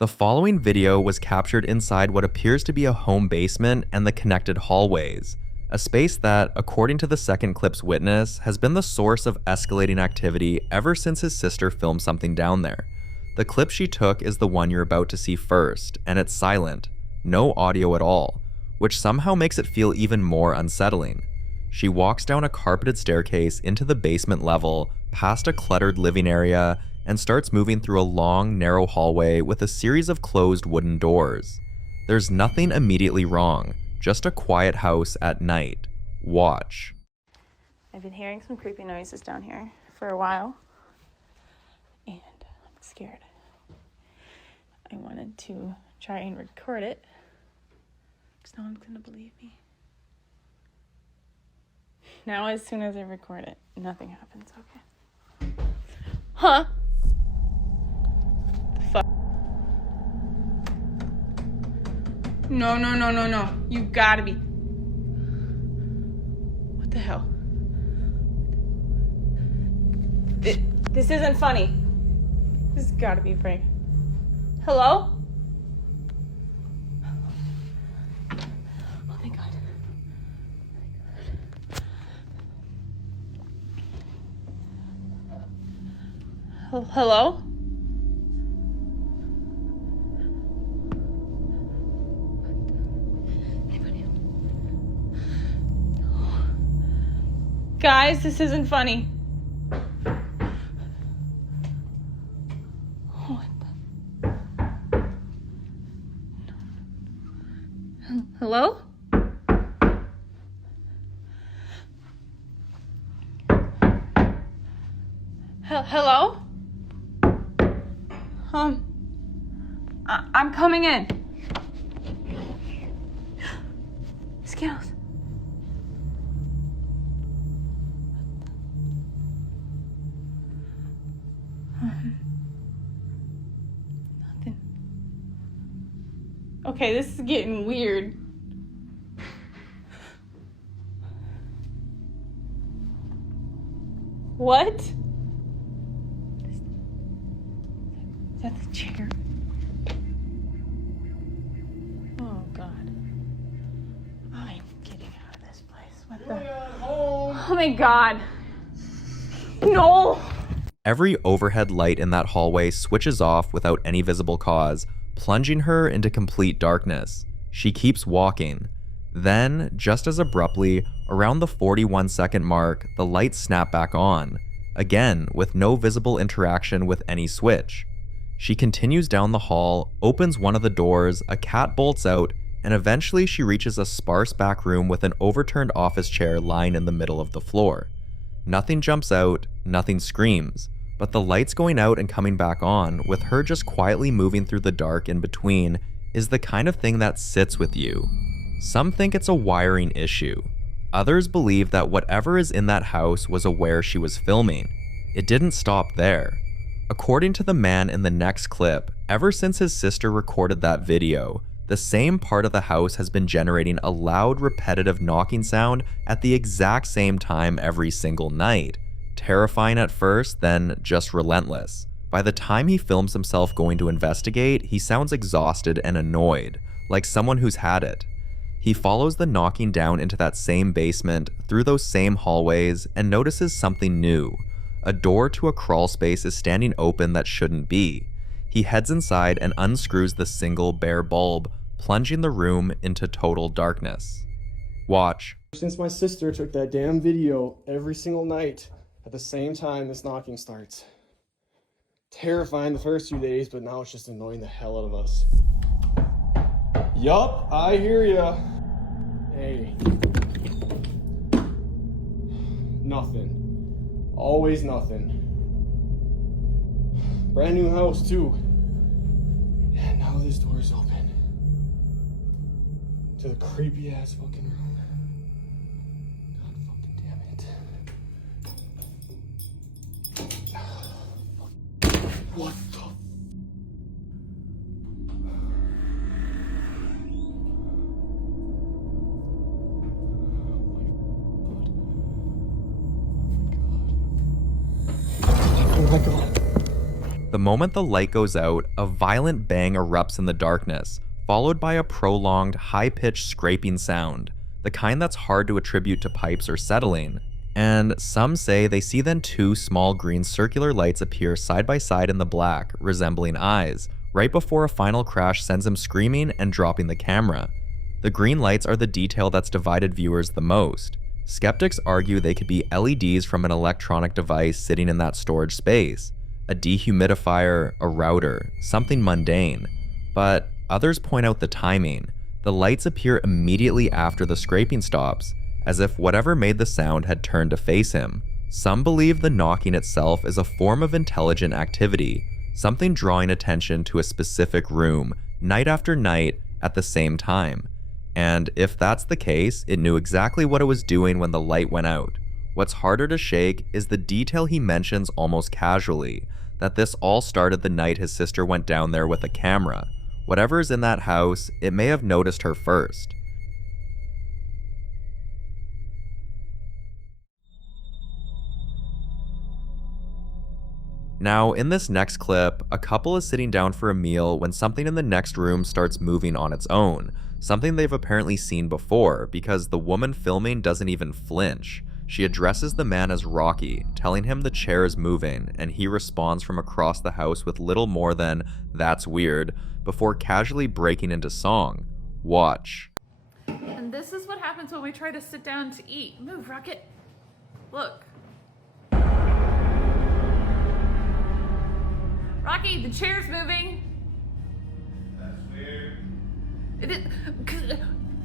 The following video was captured inside what appears to be a home basement and the connected hallways, a space that, according to the second clip's witness, has been the source of escalating activity ever since his sister filmed something down there. The clip she took is the one you're about to see first, and it's silent, no audio at all, which somehow makes it feel even more unsettling. She walks down a carpeted staircase into the basement level, past a cluttered living area, and starts moving through a long, narrow hallway with a series of closed wooden doors. There's nothing immediately wrong, just a quiet house at night. Watch. I've been hearing some creepy noises down here for a while, and I'm scared. I wanted to try and record it, because no one's gonna believe me. Now, as soon as I record it, nothing happens, okay? Huh? Fuck. No. You gotta be. What the hell? This isn't funny. This has gotta be a prank. Hello? Oh my god. Hello? Guys, this isn't funny. What the? Hello? Hello? I'm coming in. Skittles. Nothing. Okay, this is getting weird. What? Is that the chair? Oh God. I'm getting out of this place. What the? Oh my God. No! Every overhead light in that hallway switches off without any visible cause, plunging her into complete darkness. She keeps walking. Then, just as abruptly, around the 41-second mark, the lights snap back on, again with no visible interaction with any switch. She continues down the hall, opens one of the doors, a cat bolts out, and eventually she reaches a sparse back room with an overturned office chair lying in the middle of the floor. Nothing jumps out, nothing screams, but the lights going out and coming back on, with her just quietly moving through the dark in between, is the kind of thing that sits with you. Some think it's a wiring issue. Others believe that whatever is in that house was aware she was filming. It didn't stop there. According to the man in the next clip, ever since his sister recorded that video, the same part of the house has been generating a loud, repetitive knocking sound at the exact same time every single night. Terrifying at first, then just relentless. By the time he films himself going to investigate, he sounds exhausted and annoyed, like someone who's had it. He follows the knocking down into that same basement, through those same hallways, and notices something new. A door to a crawl space is standing open that shouldn't be. He heads inside and unscrews the single bare bulb, plunging the room into total darkness. Watch. Since my sister took that damn video every single night at the same time this knocking starts. Terrifying the first few days, but now it's just annoying the hell out of us. Yup, I hear ya. Hey. Nothing. Always nothing. Brand new house too. And now this door is open. To the creepy ass fucking room. God fucking damn it. What the? Oh my god. The moment the light goes out, a violent bang erupts in the darkness, followed by a prolonged, high-pitched scraping sound, the kind that's hard to attribute to pipes or settling. And some say they see then two small green circular lights appear side by side in the black, resembling eyes, right before a final crash sends him screaming and dropping the camera. The green lights are the detail that's divided viewers the most. Skeptics argue they could be LEDs from an electronic device sitting in that storage space, a dehumidifier, a router, something mundane. But others point out the timing. The lights appear immediately after the scraping stops, as if whatever made the sound had turned to face him. Some believe the knocking itself is a form of intelligent activity, something drawing attention to a specific room, night after night, at the same time. And if that's the case, it knew exactly what it was doing when the light went out. What's harder to shake is the detail he mentions almost casually, that this all started the night his sister went down there with a camera. Whatever's in that house, it may have noticed her first. Now, in this next clip, a couple is sitting down for a meal when something in the next room starts moving on its own, something they've apparently seen before because the woman filming doesn't even flinch. She addresses the man as Rocky, telling him the chair is moving, and he responds from across the house with little more than, "That's weird," before casually breaking into song. Watch. And this is what happens when we try to sit down to eat. Move, Rocket. Look. Rocky, the chair's moving. That's weird. It is.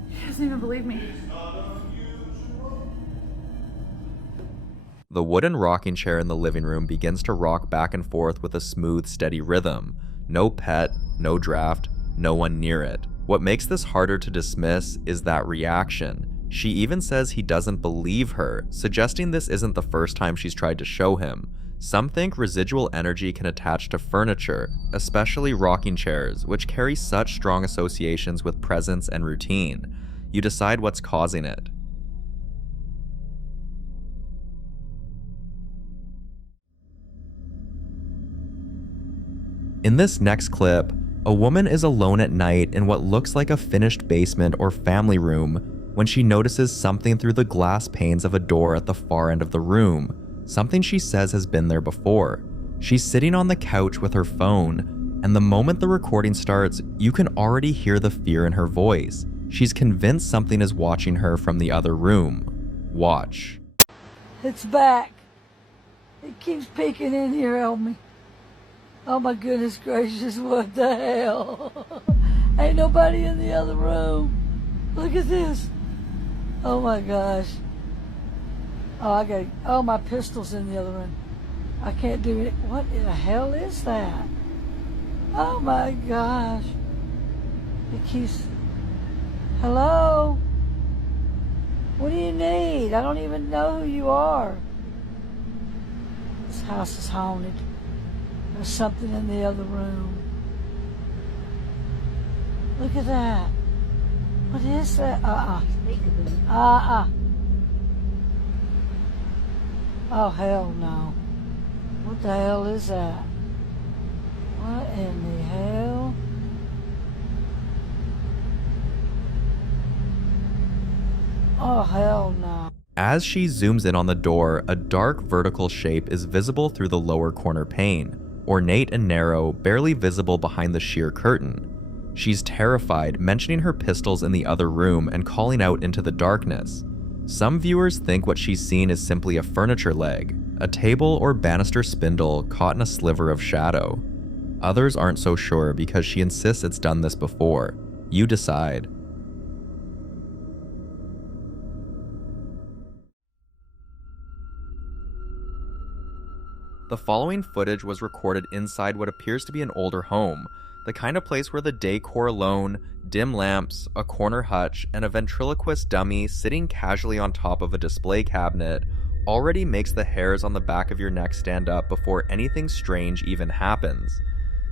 He doesn't even believe me. It's not unusual. The wooden rocking chair in the living room begins to rock back and forth with a smooth, steady rhythm. No pet, no draft, no one near it. What makes this harder to dismiss is that reaction. She even says he doesn't believe her, suggesting this isn't the first time she's tried to show him. Some think residual energy can attach to furniture, especially rocking chairs, which carry such strong associations with presence and routine. You decide what's causing it. In this next clip, a woman is alone at night in what looks like a finished basement or family room when she notices something through the glass panes of a door at the far end of the room. Something she says has been there before. She's sitting on the couch with her phone, and the moment the recording starts, you can already hear the fear in her voice. She's convinced something is watching her from the other room. Watch. It's back. It keeps peeking in here on me. Oh my goodness gracious, what the hell? Ain't nobody in the other room. Look at this. Oh my gosh. Oh, my pistol's in the other room. I can't do it. What in the hell is that? Oh my gosh. It keeps... Hello? What do you need? I don't even know who you are. This house is haunted. There's something in the other room. Look at that. What is that? Oh, hell no. What the hell is that? What in the hell? Oh, hell no. As she zooms in on the door, a dark vertical shape is visible through the lower corner pane, ornate and narrow, barely visible behind the sheer curtain. She's terrified, mentioning her pistols in the other room and calling out into the darkness. Some viewers think what she's seen is simply a furniture leg, a table or banister spindle caught in a sliver of shadow. Others aren't so sure because she insists it's done this before. You decide. The following footage was recorded inside what appears to be an older home, the kind of place where the decor alone, dim lamps, a corner hutch, and a ventriloquist dummy sitting casually on top of a display cabinet already makes the hairs on the back of your neck stand up before anything strange even happens.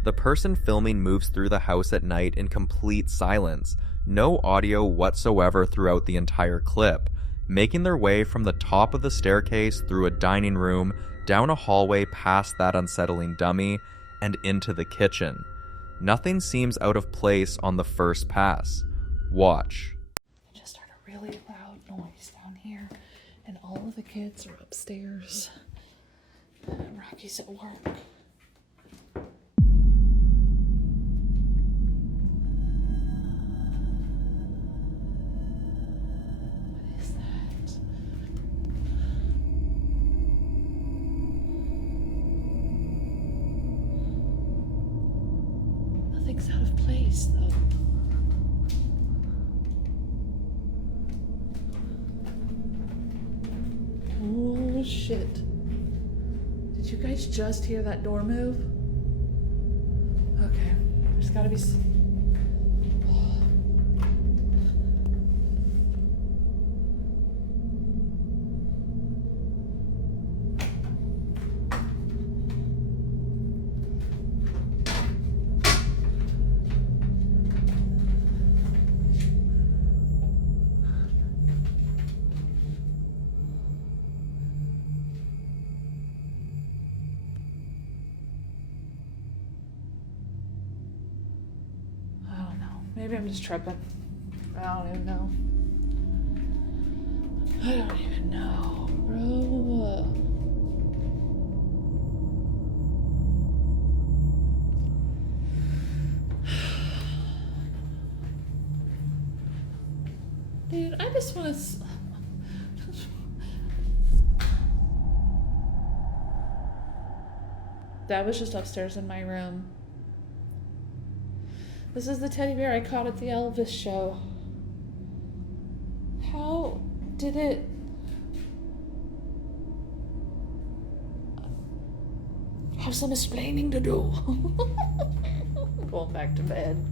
The person filming moves through the house at night in complete silence, no audio whatsoever throughout the entire clip, making their way from the top of the staircase through a dining room, down a hallway past that unsettling dummy, and into the kitchen. Nothing seems out of place on the first pass. Watch. I just heard a really loud noise down here, and all of the kids are upstairs. Rocky's at work. What is that? Nothing's out of place, though. Oh shit. Did you guys just hear that door move? Okay, there's gotta be maybe I'm just tripping. I don't even know. I don't even know, bro. Dude, I just want to... That was just upstairs in my room. This is the teddy bear I caught at the Elvis show. How did it... I have some explaining to do. Going back to bed.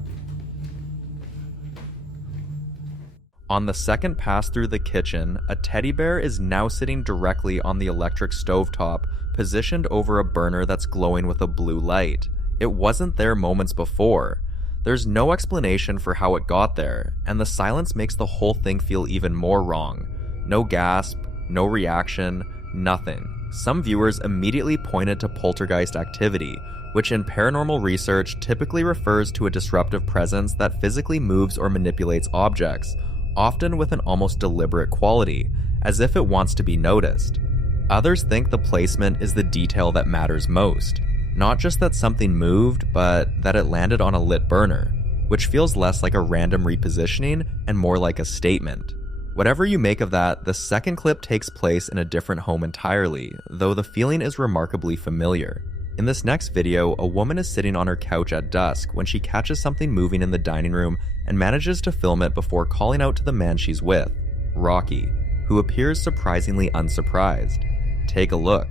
On the second pass through the kitchen, a teddy bear is now sitting directly on the electric stovetop, positioned over a burner that's glowing with a blue light. It wasn't there moments before. There's no explanation for how it got there, and the silence makes the whole thing feel even more wrong. No gasp, no reaction, nothing. Some viewers immediately pointed to poltergeist activity, which in paranormal research typically refers to a disruptive presence that physically moves or manipulates objects, often with an almost deliberate quality, as if it wants to be noticed. Others think the placement is the detail that matters most. Not just that something moved, but that it landed on a lit burner, which feels less like a random repositioning and more like a statement. Whatever you make of that, the second clip takes place in a different home entirely, though the feeling is remarkably familiar. In this next video, a woman is sitting on her couch at dusk when she catches something moving in the dining room and manages to film it before calling out to the man she's with, Rocky, who appears surprisingly unsurprised. Take a look.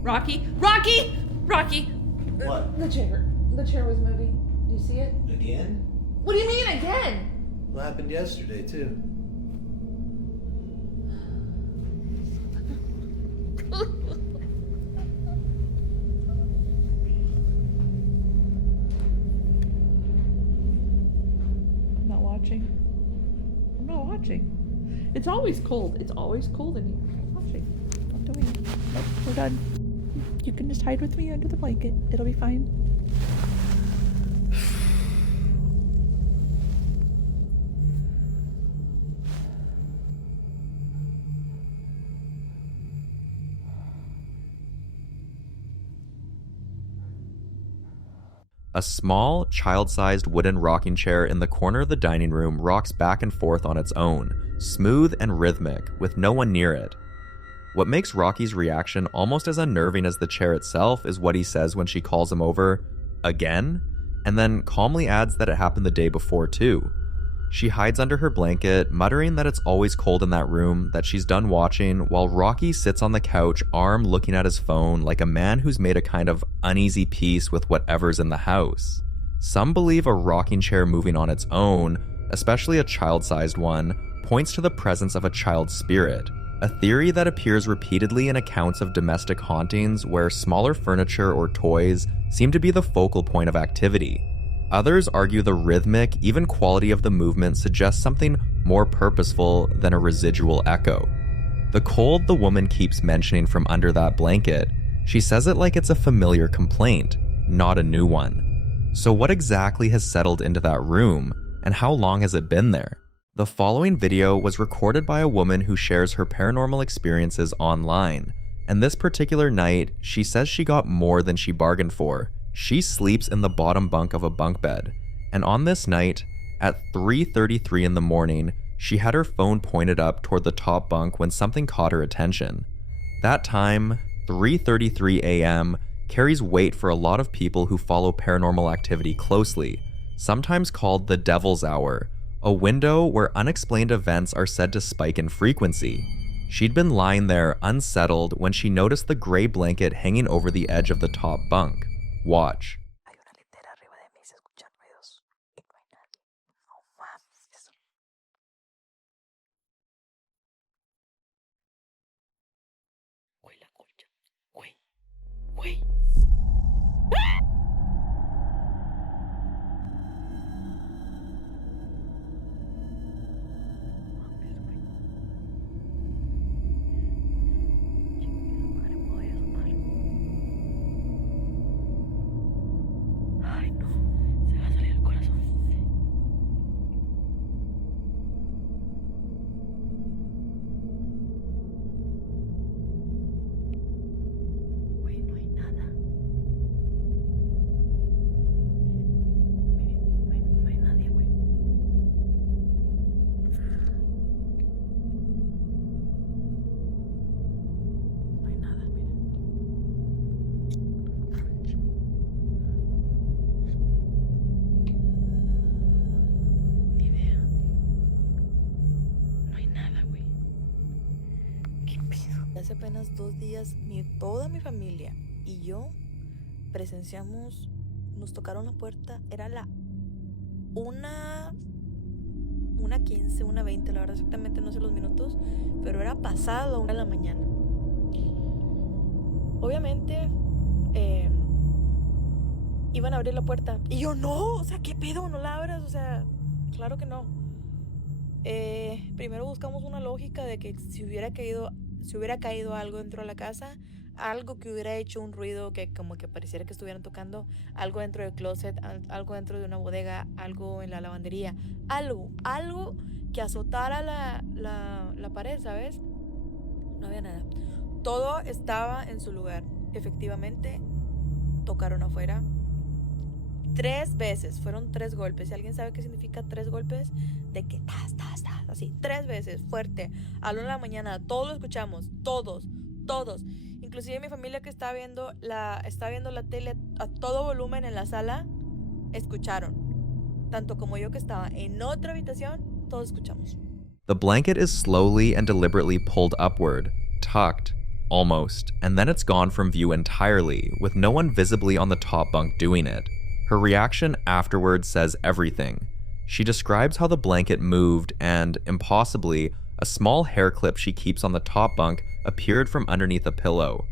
Rocky! Rocky! Rocky! What? The chair. The chair was moving. Do you see it? Again? What do you mean again? What happened yesterday, too? I'm not watching. I'm not watching. It's always cold. It's always cold in here. I'm not watching. I'm doing it. Nope, we're done. You can just hide with me under the blanket. It'll be fine. A small, child-sized wooden rocking chair in the corner of the dining room rocks back and forth on its own, smooth and rhythmic, with no one near it. What makes Rocky's reaction almost as unnerving as the chair itself is what he says when she calls him over, again, and then calmly adds that it happened the day before too. She hides under her blanket, muttering that it's always cold in that room, that she's done watching, while Rocky sits on the couch, arm looking at his phone like a man who's made a kind of uneasy peace with whatever's in the house. Some believe a rocking chair moving on its own, especially a child-sized one, points to the presence of a child's spirit, a theory that appears repeatedly in accounts of domestic hauntings where smaller furniture or toys seem to be the focal point of activity. Others argue the rhythmic, even quality of the movement suggests something more purposeful than a residual echo. The cold the woman keeps mentioning from under that blanket, she says it like it's a familiar complaint, not a new one. So what exactly has settled into that room, and how long has it been there? The following video was recorded by a woman who shares her paranormal experiences online, and this particular night, she says she got more than she bargained for. She sleeps in the bottom bunk of a bunk bed, and on this night, at 3:33 in the morning, she had her phone pointed up toward the top bunk when something caught her attention. That time, 3:33 a.m., carries weight for a lot of people who follow paranormal activity closely, sometimes called the Devil's Hour, a window where unexplained events are said to spike in frequency. She'd been lying there unsettled when she noticed the gray blanket hanging over the edge of the top bunk. Watch. Hay una litera arriba de mí, se escuchan ruidos y no hay nadie. No mames, eso. Güey, la colcha. Güey, güey. Hace apenas 2 días, toda mi familia y yo presenciamos, nos tocaron la puerta, era la 1:15, 1:20, la verdad exactamente no sé los minutos, pero era pasado 1 de la mañana. Obviamente, iban a abrir la puerta y yo no, o sea, ¿qué pedo? No la abras, o sea, claro que no. Primero buscamos una lógica de que si hubiera caído algo dentro de la casa, algo que hubiera hecho un ruido que como que pareciera que estuvieran tocando, algo dentro del closet, algo dentro de una bodega, algo en la lavandería, algo que azotara la pared, ¿sabes? No había nada. Todo estaba en su lugar. Efectivamente, tocaron afuera 3 veces, fueron 3 golpes. Si alguien sabe qué significa 3 golpes, de que así, 3 veces, fuerte, a la 1 de la mañana, todos lo escuchamos, todos, inclusive mi familia que está viendo la tele a todo volumen en la sala, escucharon, tanto como yo que estaba en otra habitación, todos escuchamos. The blanket is slowly and deliberately pulled upward, tucked, almost, and then it's gone from view entirely, with no one visibly on the top bunk doing it. Her reaction afterwards says everything. She describes how the blanket moved and, impossibly, a small hair clip she keeps on the top bunk appeared from underneath a pillow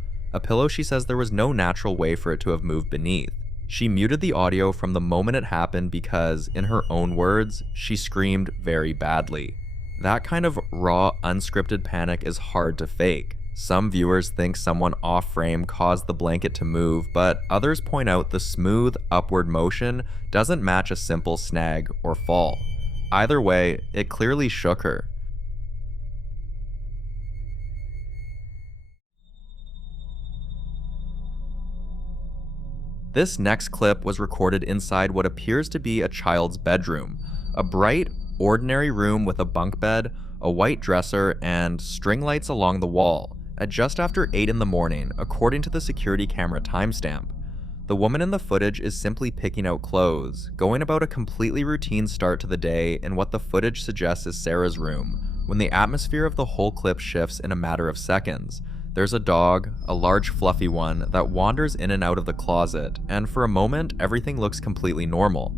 she says there was no natural way for it to have moved beneath. She muted the audio from the moment it happened because, in her own words, she screamed very badly. That kind of raw, unscripted panic is hard to fake. Some viewers think someone off-frame caused the blanket to move, but others point out the smooth, upward motion doesn't match a simple snag or fall. Either way, it clearly shook her. This next clip was recorded inside what appears to be a child's bedroom, a bright, ordinary room with a bunk bed, a white dresser, and string lights along the wall. At just after 8 in the morning, according to the security camera timestamp. The woman in the footage is simply picking out clothes, going about a completely routine start to the day in what the footage suggests is Sarah's room, when the atmosphere of the whole clip shifts in a matter of seconds. There's a dog, a large fluffy one, that wanders in and out of the closet, and for a moment, everything looks completely normal.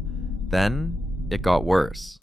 Then, it got worse.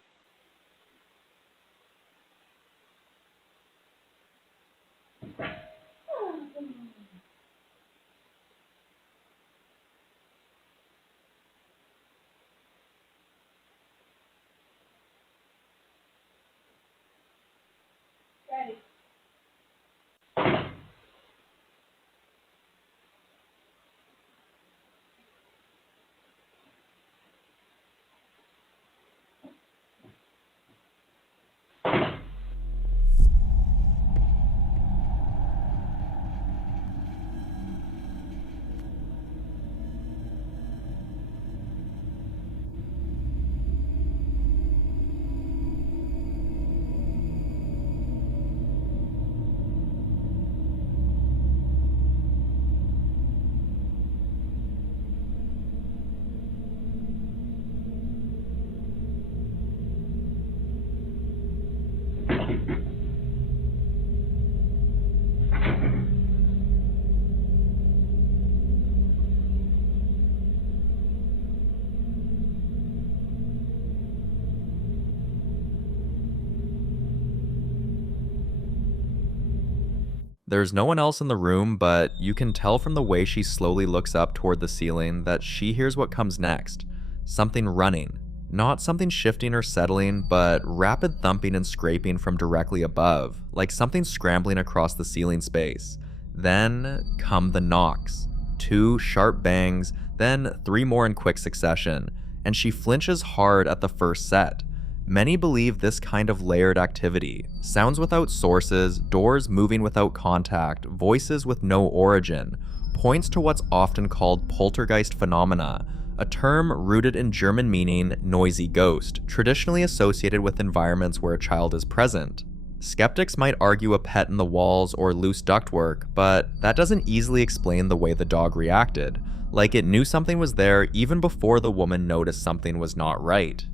There's no one else in the room, but you can tell from the way she slowly looks up toward the ceiling that she hears what comes next. Something running. Not something shifting or settling, but rapid thumping and scraping from directly above, like something scrambling across the ceiling space. Then come the knocks. 2 sharp bangs, then 3 more in quick succession, and she flinches hard at the first set. Many believe this kind of layered activity, sounds without sources, doors moving without contact, voices with no origin, points to what's often called poltergeist phenomena, a term rooted in German meaning noisy ghost, traditionally associated with environments where a child is present. Skeptics might argue a pet in the walls or loose ductwork, but that doesn't easily explain the way the dog reacted, like it knew something was there even before the woman noticed something was not right.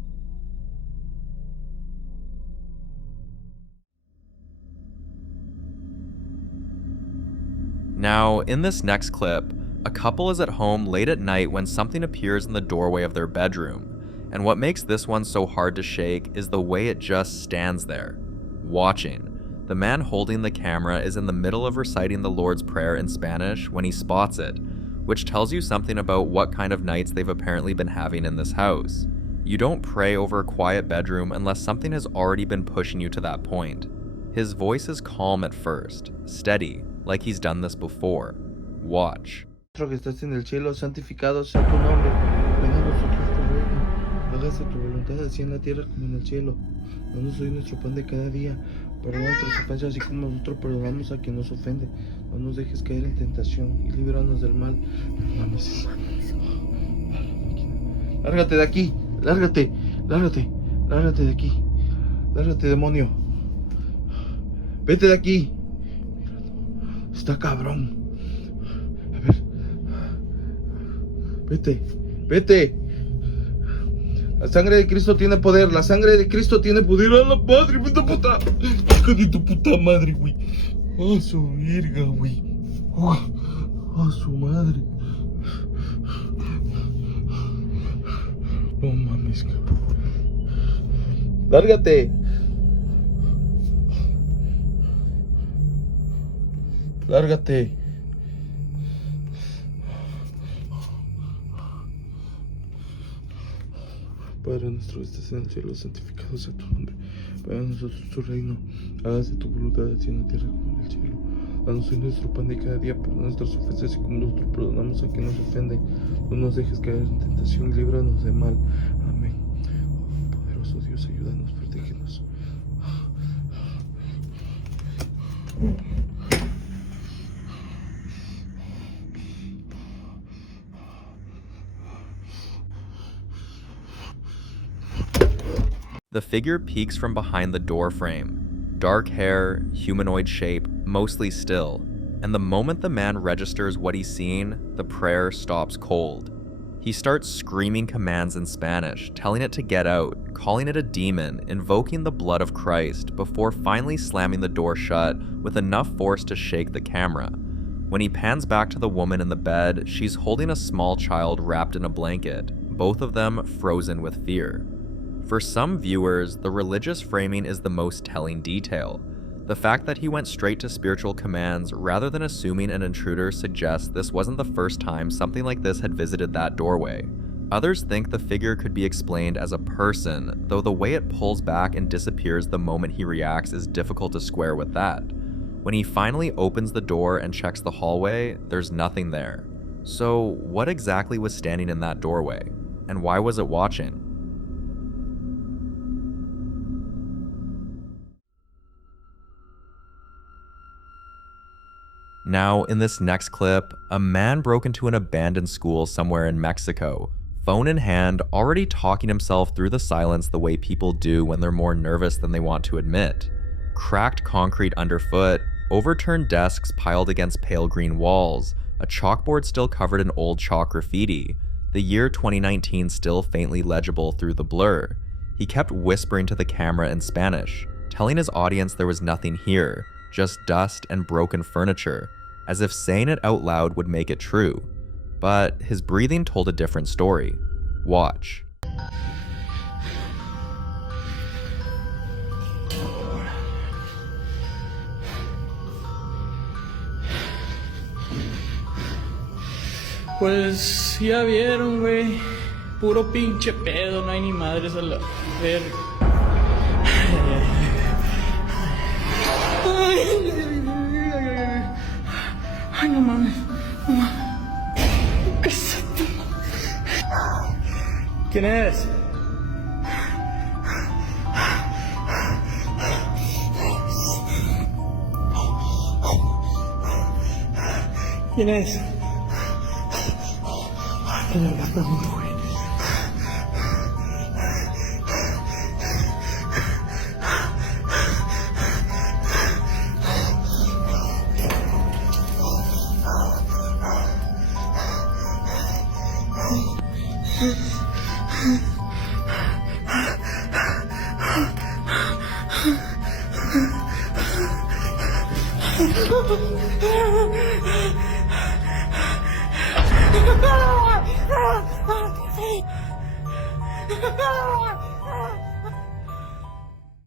Now, in this next clip, a couple is at home late at night when something appears in the doorway of their bedroom, and what makes this one so hard to shake is the way it just stands there, watching. The man holding the camera is in the middle of reciting the Lord's Prayer in Spanish when he spots it, which tells you something about what kind of nights they've apparently been having in this house. You don't pray over a quiet bedroom unless something has already been pushing you to that point. His voice is calm at first, steady, like he's done this before. Watch. Nuestro que estás en el cielo, santificado sea tu nombre. Venga a nosotros tu reino. Hágase tu voluntad así en la tierra como en el cielo. Danos hoy nuestro pan de cada día. Perdona nuestras ofensas así como nosotros perdonamos a quien nos ofende. No nos dejes caer en tentación y líbranos del mal. Lárgate de aquí. Lárgate. Lárgate. Lárgate de aquí. Lárgate, demonio. Vete de aquí. Está cabrón. A ver. Vete. Vete. La sangre de Cristo tiene poder. La sangre de Cristo tiene poder. ¡A la madre, puta! Hijo de tu puta madre, güey. ¡A su virga, güey! ¡A su madre! No mames, cabrón. ¡Lárgate! Lárgate. Padre nuestro que estás en el cielo, santificado sea tu nombre. Venga a nosotros tu reino. Hágase tu voluntad así en la tierra como en el cielo. Danos hoy nuestro pan de cada día. Perdona nuestras ofensas así como nosotros perdonamos a quien nos ofende. No nos dejes caer en tentación y líbranos de mal. Amén. Oh, poderoso Dios, ayúdanos, protégenos. The figure peeks from behind the door frame. Dark hair, humanoid shape, mostly still. And the moment the man registers what he's seeing, the prayer stops cold. He starts screaming commands in Spanish, telling it to get out, calling it a demon, invoking the blood of Christ, before finally slamming the door shut with enough force to shake the camera. When he pans back to the woman in the bed, she's holding a small child wrapped in a blanket, both of them frozen with fear. For some viewers, the religious framing is the most telling detail. The fact that he went straight to spiritual commands rather than assuming an intruder suggests this wasn't the first time something like this had visited that doorway. Others think the figure could be explained as a person, though the way it pulls back and disappears the moment he reacts is difficult to square with that. When he finally opens the door and checks the hallway, there's nothing there. So what exactly was standing in that doorway? And why was it watching? Now, in this next clip, a man broke into an abandoned school somewhere in Mexico, phone in hand, already talking himself through the silence the way people do when they're more nervous than they want to admit. Cracked concrete underfoot, overturned desks piled against pale green walls, a chalkboard still covered in old chalk graffiti, the year 2019 still faintly legible through the blur. He kept whispering to the camera in Spanish, telling his audience there was nothing here, just dust and broken furniture, as if saying it out loud would make it true. But his breathing told a different story. Watch. Pues ya vieron, güey. Puro pinche pedo, no hay ni madres a la verga. Ay, no mames. No mames. ¿Qué es esto? ¿Quién es? ¿Quién es? Qué verga pregunto, güey.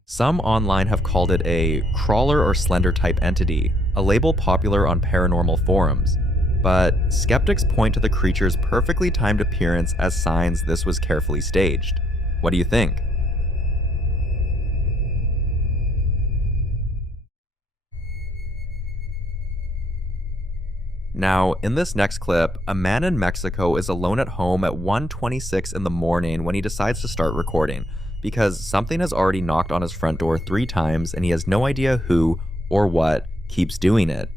Some online have called it a crawler or slender type entity, a label popular on paranormal forums. But skeptics point to the creature's perfectly timed appearance as signs this was carefully staged. What do you think? Now, in this next clip, a man in Mexico is alone at home at 1:26 in the morning when he decides to start recording, because something has already knocked on his front door 3 times and he has no idea who or what keeps doing it.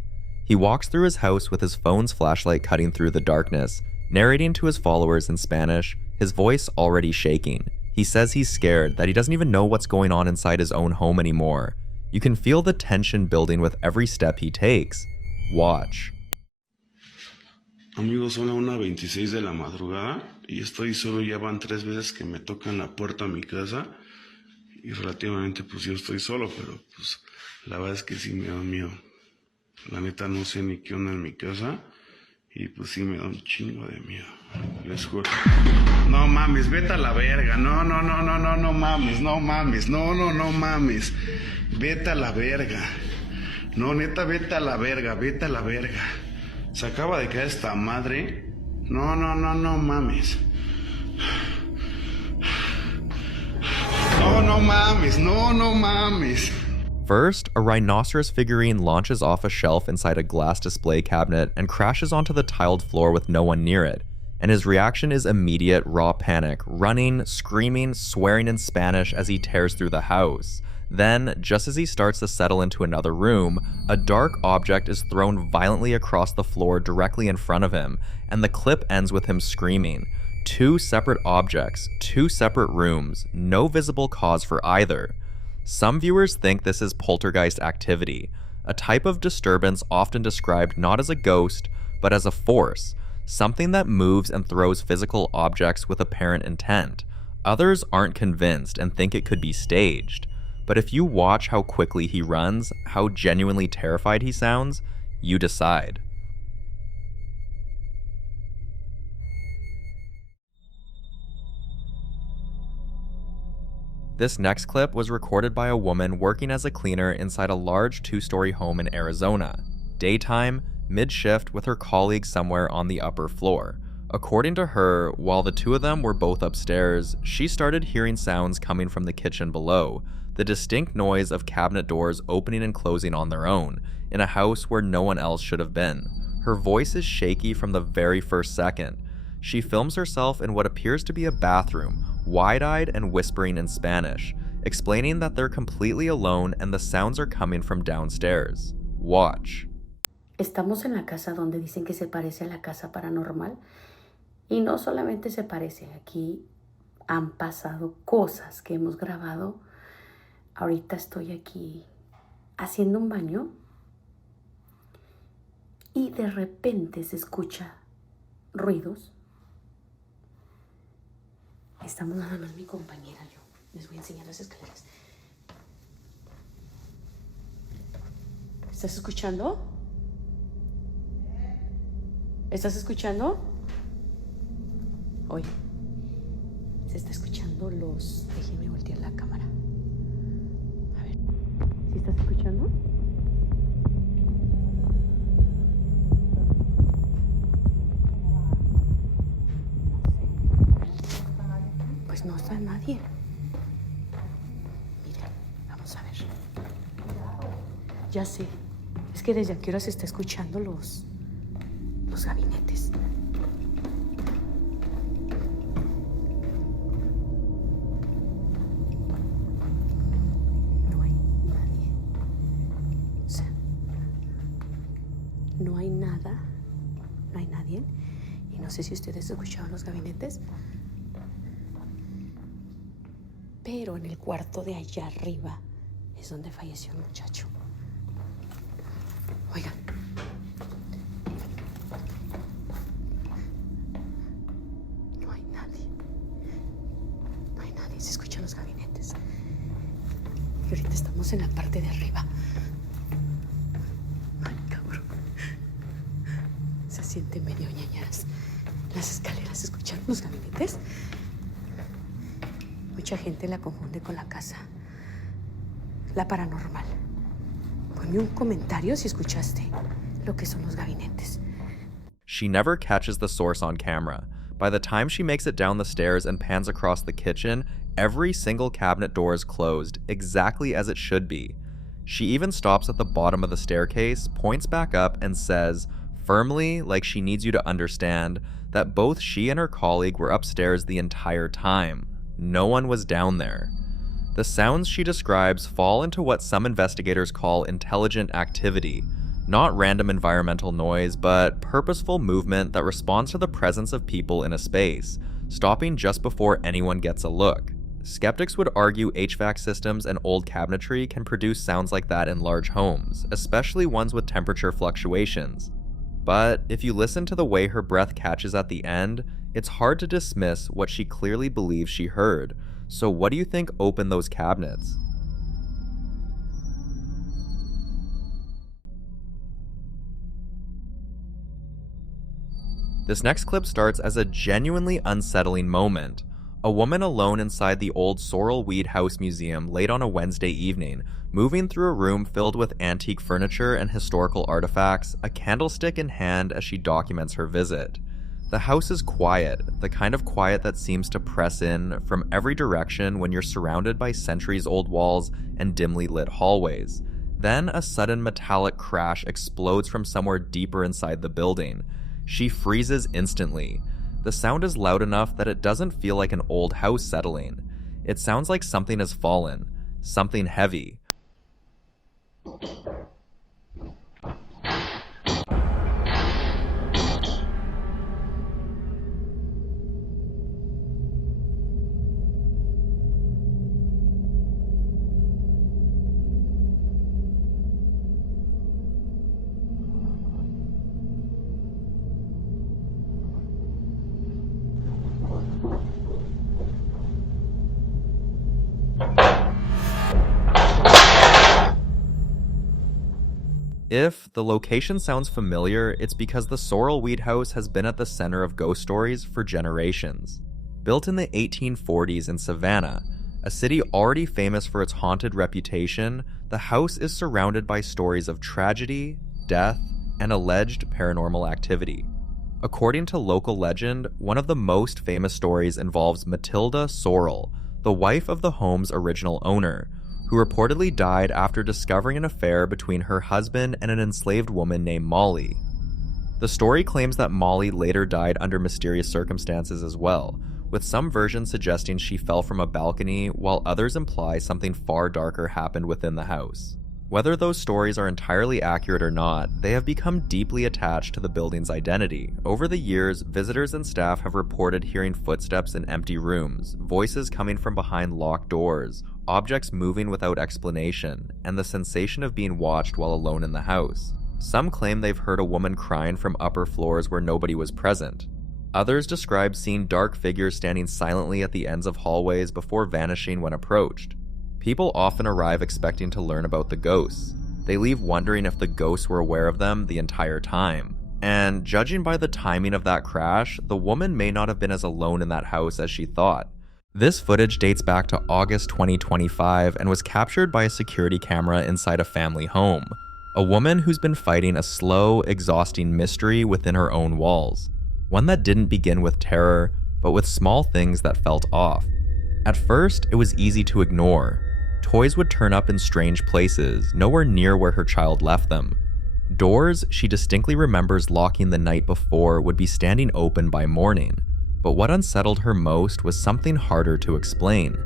He walks through his house with his phone's flashlight cutting through the darkness, narrating to his followers in Spanish, his voice already shaking. He says he's scared, that he doesn't even know what's going on inside his own home anymore. You can feel the tension building with every step he takes. Watch. Amigos, son las 1:26 de la madrugada y estoy solo. Ya van 3 veces que me tocan la puerta a mi casa y relativamente pues yo estoy solo, pero pues la verdad es que sí me da miedo. La neta no sé ni qué onda en mi casa y pues sí me da un chingo de miedo. Les juro. No mames, vete a la verga. No mames, no mames. Vete a la verga. No, neta, vete a la verga. Se acaba de caer esta madre. No mames. No mames. First, a rhinoceros figurine launches off a shelf inside a glass display cabinet and crashes onto the tiled floor with no one near it. And his reaction is immediate raw panic, running, screaming, swearing in Spanish as he tears through the house. Then, just as he starts to settle into another room, a dark object is thrown violently across the floor directly in front of him, and the clip ends with him screaming. 2 separate objects, 2 separate rooms, no visible cause for either. Some viewers think this is poltergeist activity, a type of disturbance often described not as a ghost, but as a force, something that moves and throws physical objects with apparent intent. Others aren't convinced and think it could be staged. But if you watch how quickly he runs, how genuinely terrified he sounds, you decide. This next clip was recorded by a woman working as a cleaner inside a large 2-story home in Arizona. Daytime, mid-shift with her colleague somewhere on the upper floor. According to her, while the 2 of them were both upstairs, she started hearing sounds coming from the kitchen below, the distinct noise of cabinet doors opening and closing on their own, in a house where no one else should have been. Her voice is shaky from the very first second. She films herself in what appears to be a bathroom, wide-eyed and whispering in Spanish, explaining that they're completely alone and the sounds are coming from downstairs. Watch. Estamos en la casa donde dicen que se parece a la casa paranormal. Y no solamente se parece, aquí han pasado cosas que hemos grabado. Ahorita estoy aquí haciendo un baño y de repente se escucha ruidos. Estamos nada más mi compañera y yo. Les voy a enseñar las escaleras. ¿Estás escuchando? ¿Estás escuchando? Oye, se está escuchando los... Déjenme voltear la cámara. A ver, ¿sí estás escuchando? Pues no está nadie. Miren, vamos a ver. Ya sé, es que desde aquí hora se está escuchando los gabinetes. No hay nadie. O sea, no hay nada, no hay nadie. Y no sé si ustedes escuchaban los gabinetes, pero en el cuarto de allá arriba es donde falleció el muchacho. Oigan. No hay nadie. No hay nadie. Se escuchan los gabinetes. Y ahorita estamos en la parte de arriba. Ay, cabrón. Se siente medio ñañaras. Las escaleras, ¿se escuchan los gabinetes? Mucha gente la confunde con la casa. La paranormal. Ponme un comentario si escuchaste lo que son los gabinetes. She never catches the source on camera. By the time she makes it down the stairs and pans across the kitchen, every single cabinet door is closed, exactly as it should be. She even stops at the bottom of the staircase, points back up, and says, firmly, like she needs you to understand, that both she and her colleague were upstairs the entire time. No one was down there. The sounds she describes fall into what some investigators call intelligent activity, not random environmental noise, but purposeful movement that responds to the presence of people in a space, stopping just before anyone gets a look. Skeptics would argue HVAC systems and old cabinetry can produce sounds like that in large homes, especially ones with temperature fluctuations. But if you listen to the way her breath catches at the end, it's hard to dismiss what she clearly believes she heard. So what do you think opened those cabinets? This next clip starts as a genuinely unsettling moment. A woman alone inside the old Sorrel Weed House Museum late on a Wednesday evening, moving through a room filled with antique furniture and historical artifacts, a candlestick in hand as she documents her visit. The house is quiet, the kind of quiet that seems to press in from every direction when you're surrounded by centuries-old walls and dimly lit hallways. Then a sudden metallic crash explodes from somewhere deeper inside the building. She freezes instantly. The sound is loud enough that it doesn't feel like an old house settling. It sounds like something has fallen, something heavy. If the location sounds familiar, it's because the Sorrel Weed House has been at the center of ghost stories for generations. Built in the 1840s in Savannah, a city already famous for its haunted reputation, the house is surrounded by stories of tragedy, death, and alleged paranormal activity. According to local legend, one of the most famous stories involves Matilda Sorrel, the wife of the home's original owner, who reportedly died after discovering an affair between her husband and an enslaved woman named Molly. The story claims that Molly later died under mysterious circumstances as well, with some versions suggesting she fell from a balcony, while others imply something far darker happened within the house. Whether those stories are entirely accurate or not, they have become deeply attached to the building's identity. Over the years, visitors and staff have reported hearing footsteps in empty rooms, voices coming from behind locked doors, objects moving without explanation, and the sensation of being watched while alone in the house. Some claim they've heard a woman crying from upper floors where nobody was present. Others describe seeing dark figures standing silently at the ends of hallways before vanishing when approached. People often arrive expecting to learn about the ghosts. They leave wondering if the ghosts were aware of them the entire time. And judging by the timing of that crash, the woman may not have been as alone in that house as she thought. This footage dates back to August 2025 and was captured by a security camera inside a family home. A woman who's been fighting a slow, exhausting mystery within her own walls. One that didn't begin with terror, but with small things that felt off. At first, it was easy to ignore. Toys would turn up in strange places, nowhere near where her child left them. Doors she distinctly remembers locking the night before would be standing open by morning, but what unsettled her most was something harder to explain.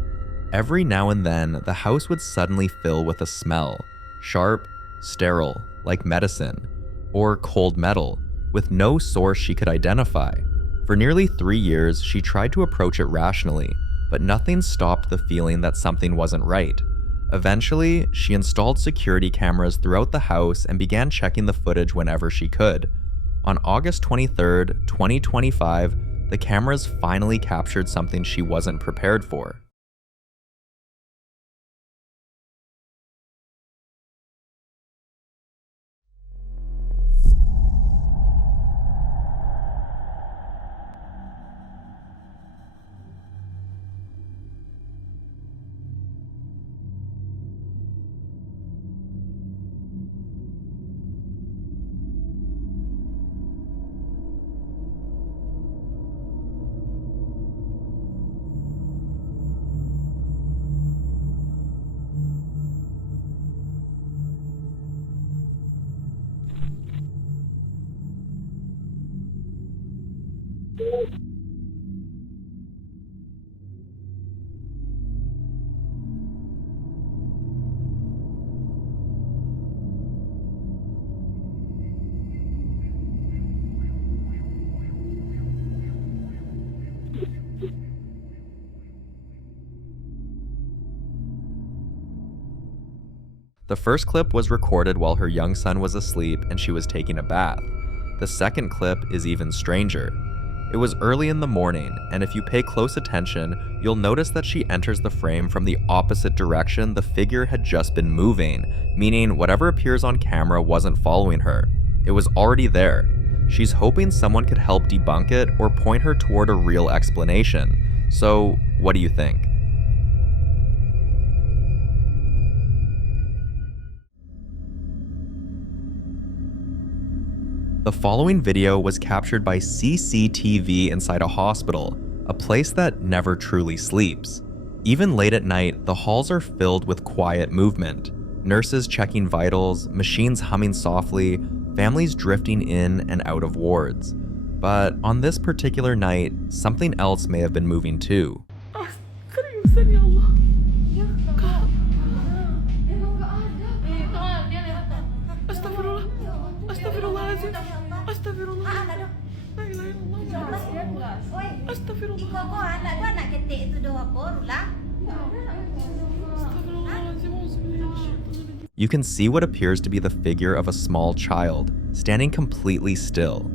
Every now and then, the house would suddenly fill with a smell, sharp, sterile, like medicine, or cold metal, with no source she could identify. For nearly 3 years, she tried to approach it rationally, but nothing stopped the feeling that something wasn't right. Eventually, she installed security cameras throughout the house and began checking the footage whenever she could. On August 23rd, 2025, the cameras finally captured something she wasn't prepared for. The first clip was recorded while her young son was asleep and she was taking a bath. The second clip is even stranger. It was early in the morning, and if you pay close attention, you'll notice that she enters the frame from the opposite direction the figure had just been moving, meaning whatever appears on camera wasn't following her. It was already there. She's hoping someone could help debunk it or point her toward a real explanation. So, what do you think? The following video was captured by CCTV inside a hospital, a place that never truly sleeps. Even late at night, the halls are filled with quiet movement. Nurses checking vitals, machines humming softly, families drifting in and out of wards. But on this particular night, something else may have been moving too. You can see what appears to be the figure of a small child, standing completely still.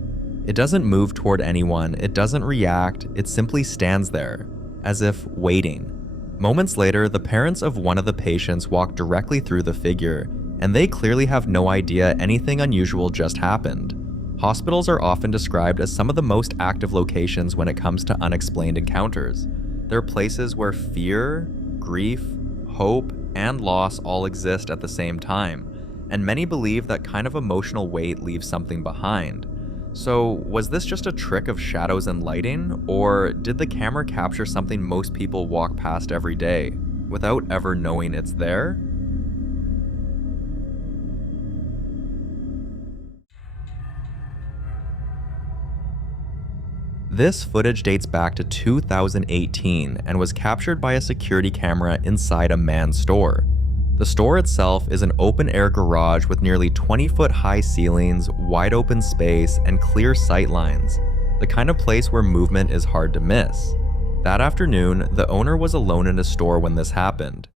It doesn't move toward anyone, it doesn't react, it simply stands there, as if waiting. Moments later, the parents of one of the patients walk directly through the figure, and they clearly have no idea anything unusual just happened. Hospitals are often described as some of the most active locations when it comes to unexplained encounters. They're places where fear, grief, hope, and loss all exist at the same time, and many believe that kind of emotional weight leaves something behind. So, was this just a trick of shadows and lighting, or did the camera capture something most people walk past every day, without ever knowing it's there? This footage dates back to 2018 and was captured by a security camera inside a manned store. The store itself is an open-air garage with nearly 20-foot high ceilings, wide open space, and clear sight lines, the kind of place where movement is hard to miss. That afternoon, the owner was alone in his store when this happened.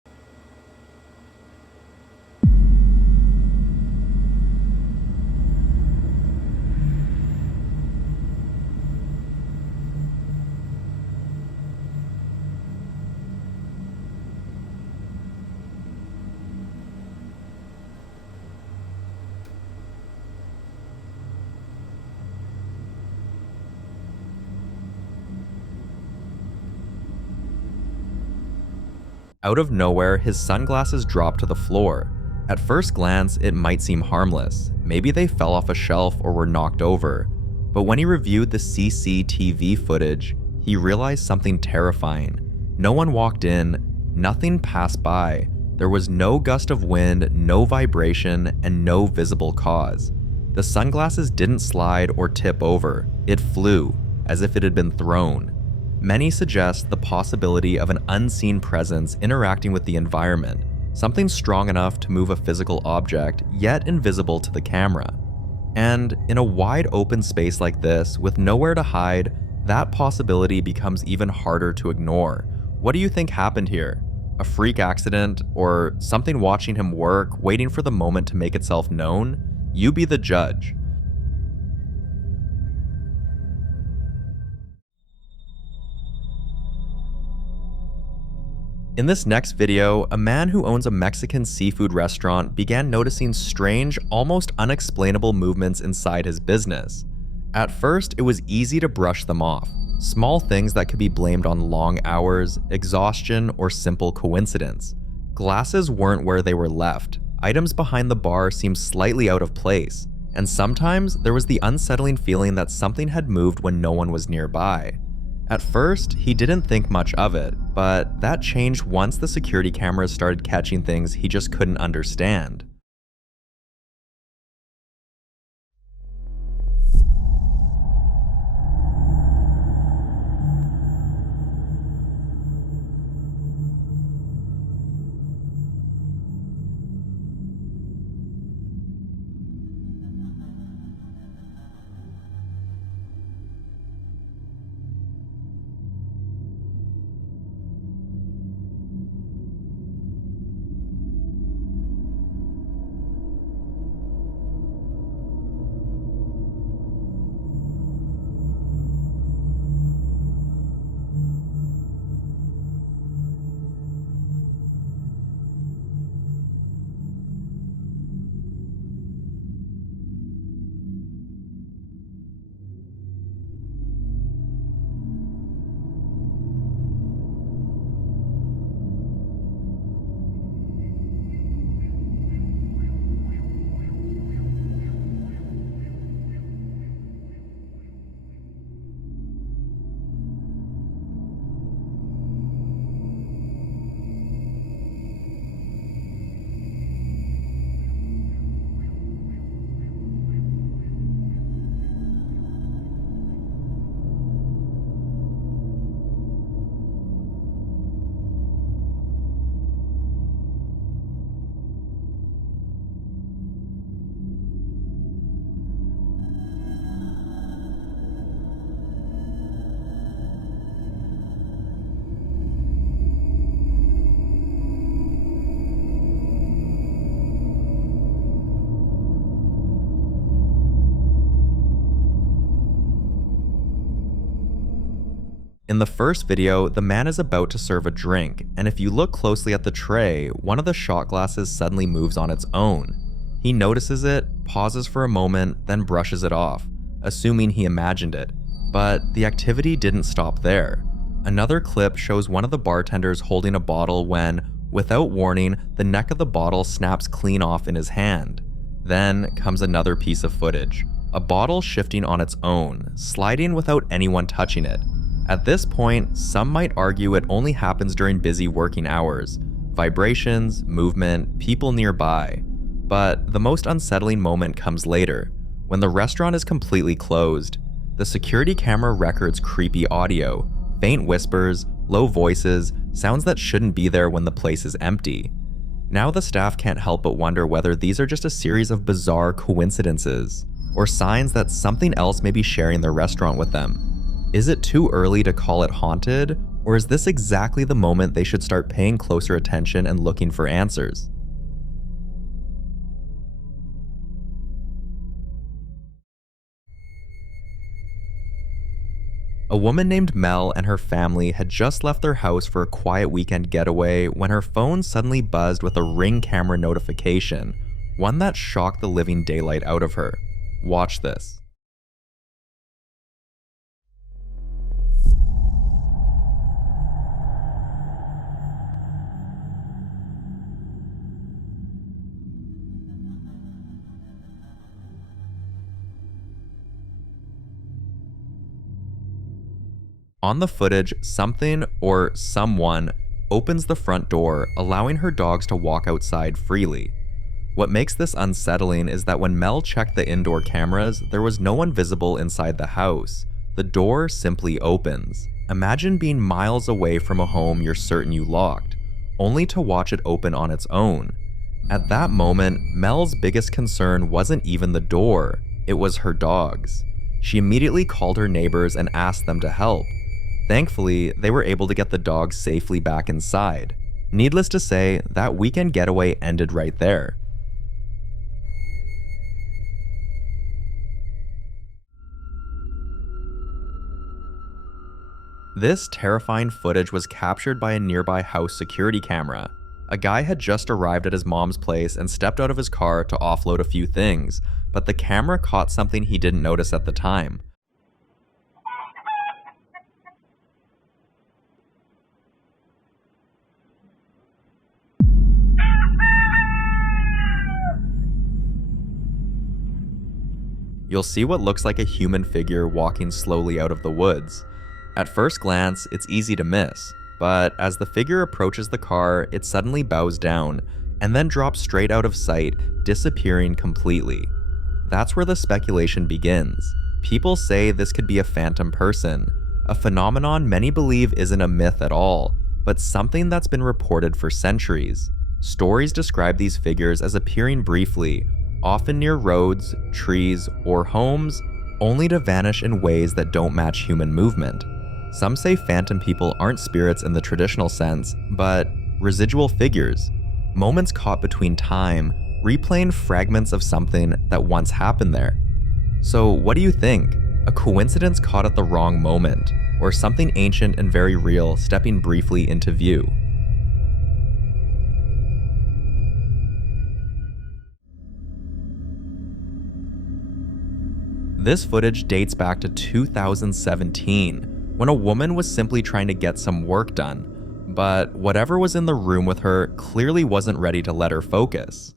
Out of nowhere, his sunglasses drop to the floor. At first glance, it might seem harmless. Maybe they fell off a shelf or were knocked over. But when he reviewed the CCTV footage, he realized something terrifying. No one walked in, nothing passed by. There was no gust of wind, no vibration, and no visible cause. The sunglasses didn't slide or tip over. It flew, as if it had been thrown. Many suggest the possibility of an unseen presence interacting with the environment, something strong enough to move a physical object, yet invisible to the camera. And in a wide open space like this, with nowhere to hide, that possibility becomes even harder to ignore. What do you think happened here? A freak accident, or something watching him work, waiting for the moment to make itself known? You be the judge. In this next video, a man who owns a Mexican seafood restaurant began noticing strange, almost unexplainable movements inside his business. At first, it was easy to brush them off. Small things that could be blamed on long hours, exhaustion, or simple coincidence. Glasses weren't where they were left. Items behind the bar seemed slightly out of place. And sometimes, there was the unsettling feeling that something had moved when no one was nearby. At first, he didn't think much of it, but that changed once the security cameras started catching things he just couldn't understand. In the first video, the man is about to serve a drink, and if you look closely at the tray, one of the shot glasses suddenly moves on its own. He notices it, pauses for a moment, then brushes it off, assuming he imagined it. But the activity didn't stop there. Another clip shows one of the bartenders holding a bottle when, without warning, the neck of the bottle snaps clean off in his hand. Then comes another piece of footage, a bottle shifting on its own, sliding without anyone touching it. At this point, some might argue it only happens during busy working hours. Vibrations, movement, people nearby. But the most unsettling moment comes later, when the restaurant is completely closed. The security camera records creepy audio, faint whispers, low voices, sounds that shouldn't be there when the place is empty. Now the staff can't help but wonder whether these are just a series of bizarre coincidences, or signs that something else may be sharing their restaurant with them. Is it too early to call it haunted, or is this exactly the moment they should start paying closer attention and looking for answers? A woman named Mel and her family had just left their house for a quiet weekend getaway when her phone suddenly buzzed with a Ring camera notification, one that shocked the living daylight out of her. Watch this. On the footage, something or someone opens the front door, allowing her dogs to walk outside freely. What makes this unsettling is that when Mel checked the indoor cameras, there was no one visible inside the house. The door simply opens. Imagine being miles away from a home you're certain you locked, only to watch it open on its own. At that moment, Mel's biggest concern wasn't even the door, it was her dogs. She immediately called her neighbors and asked them to help. Thankfully, they were able to get the dogs safely back inside. Needless to say, that weekend getaway ended right there. This terrifying footage was captured by a nearby house security camera. A guy had just arrived at his mom's place and stepped out of his car to offload a few things, but the camera caught something he didn't notice at the time. You'll see what looks like a human figure walking slowly out of the woods. At first glance, it's easy to miss, but as the figure approaches the car, it suddenly bows down and then drops straight out of sight, disappearing completely. That's where the speculation begins. People say this could be a phantom person, a phenomenon many believe isn't a myth at all, but something that's been reported for centuries. Stories describe these figures as appearing briefly, often near roads, trees, or homes, only to vanish in ways that don't match human movement. Some say phantom people aren't spirits in the traditional sense, but residual figures, moments caught between time, replaying fragments of something that once happened there. So what do you think? A coincidence caught at the wrong moment, or something ancient and very real stepping briefly into view? This footage dates back to 2017, when a woman was simply trying to get some work done, but whatever was in the room with her clearly wasn't ready to let her focus.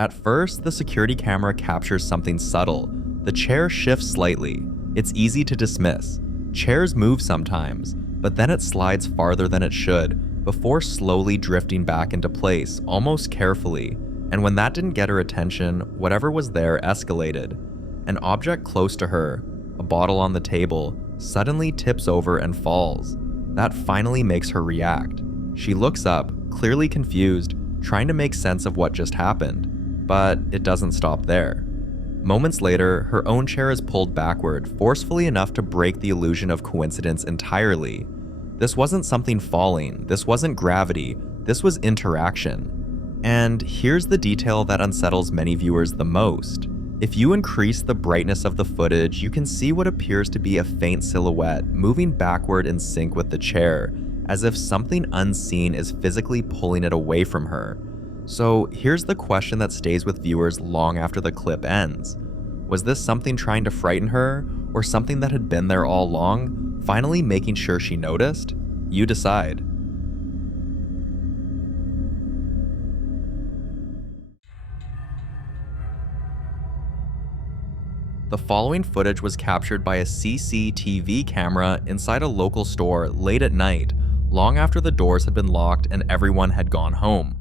At first, the security camera captures something subtle. The chair shifts slightly. It's easy to dismiss. Chairs move sometimes, but then it slides farther than it should, before slowly drifting back into place, almost carefully. And when that didn't get her attention, whatever was there escalated. An object close to her, a bottle on the table, suddenly tips over and falls. That finally makes her react. She looks up, clearly confused, trying to make sense of what just happened. But it doesn't stop there. Moments later, her own chair is pulled backward, forcefully enough to break the illusion of coincidence entirely. This wasn't something falling, this wasn't gravity, this was interaction. And here's the detail that unsettles many viewers the most. If you increase the brightness of the footage, you can see what appears to be a faint silhouette moving backward in sync with the chair, as if something unseen is physically pulling it away from her. So here's the question that stays with viewers long after the clip ends. Was this something trying to frighten her, or something that had been there all along, finally making sure she noticed? You decide. The following footage was captured by a CCTV camera inside a local store late at night, long after the doors had been locked and everyone had gone home.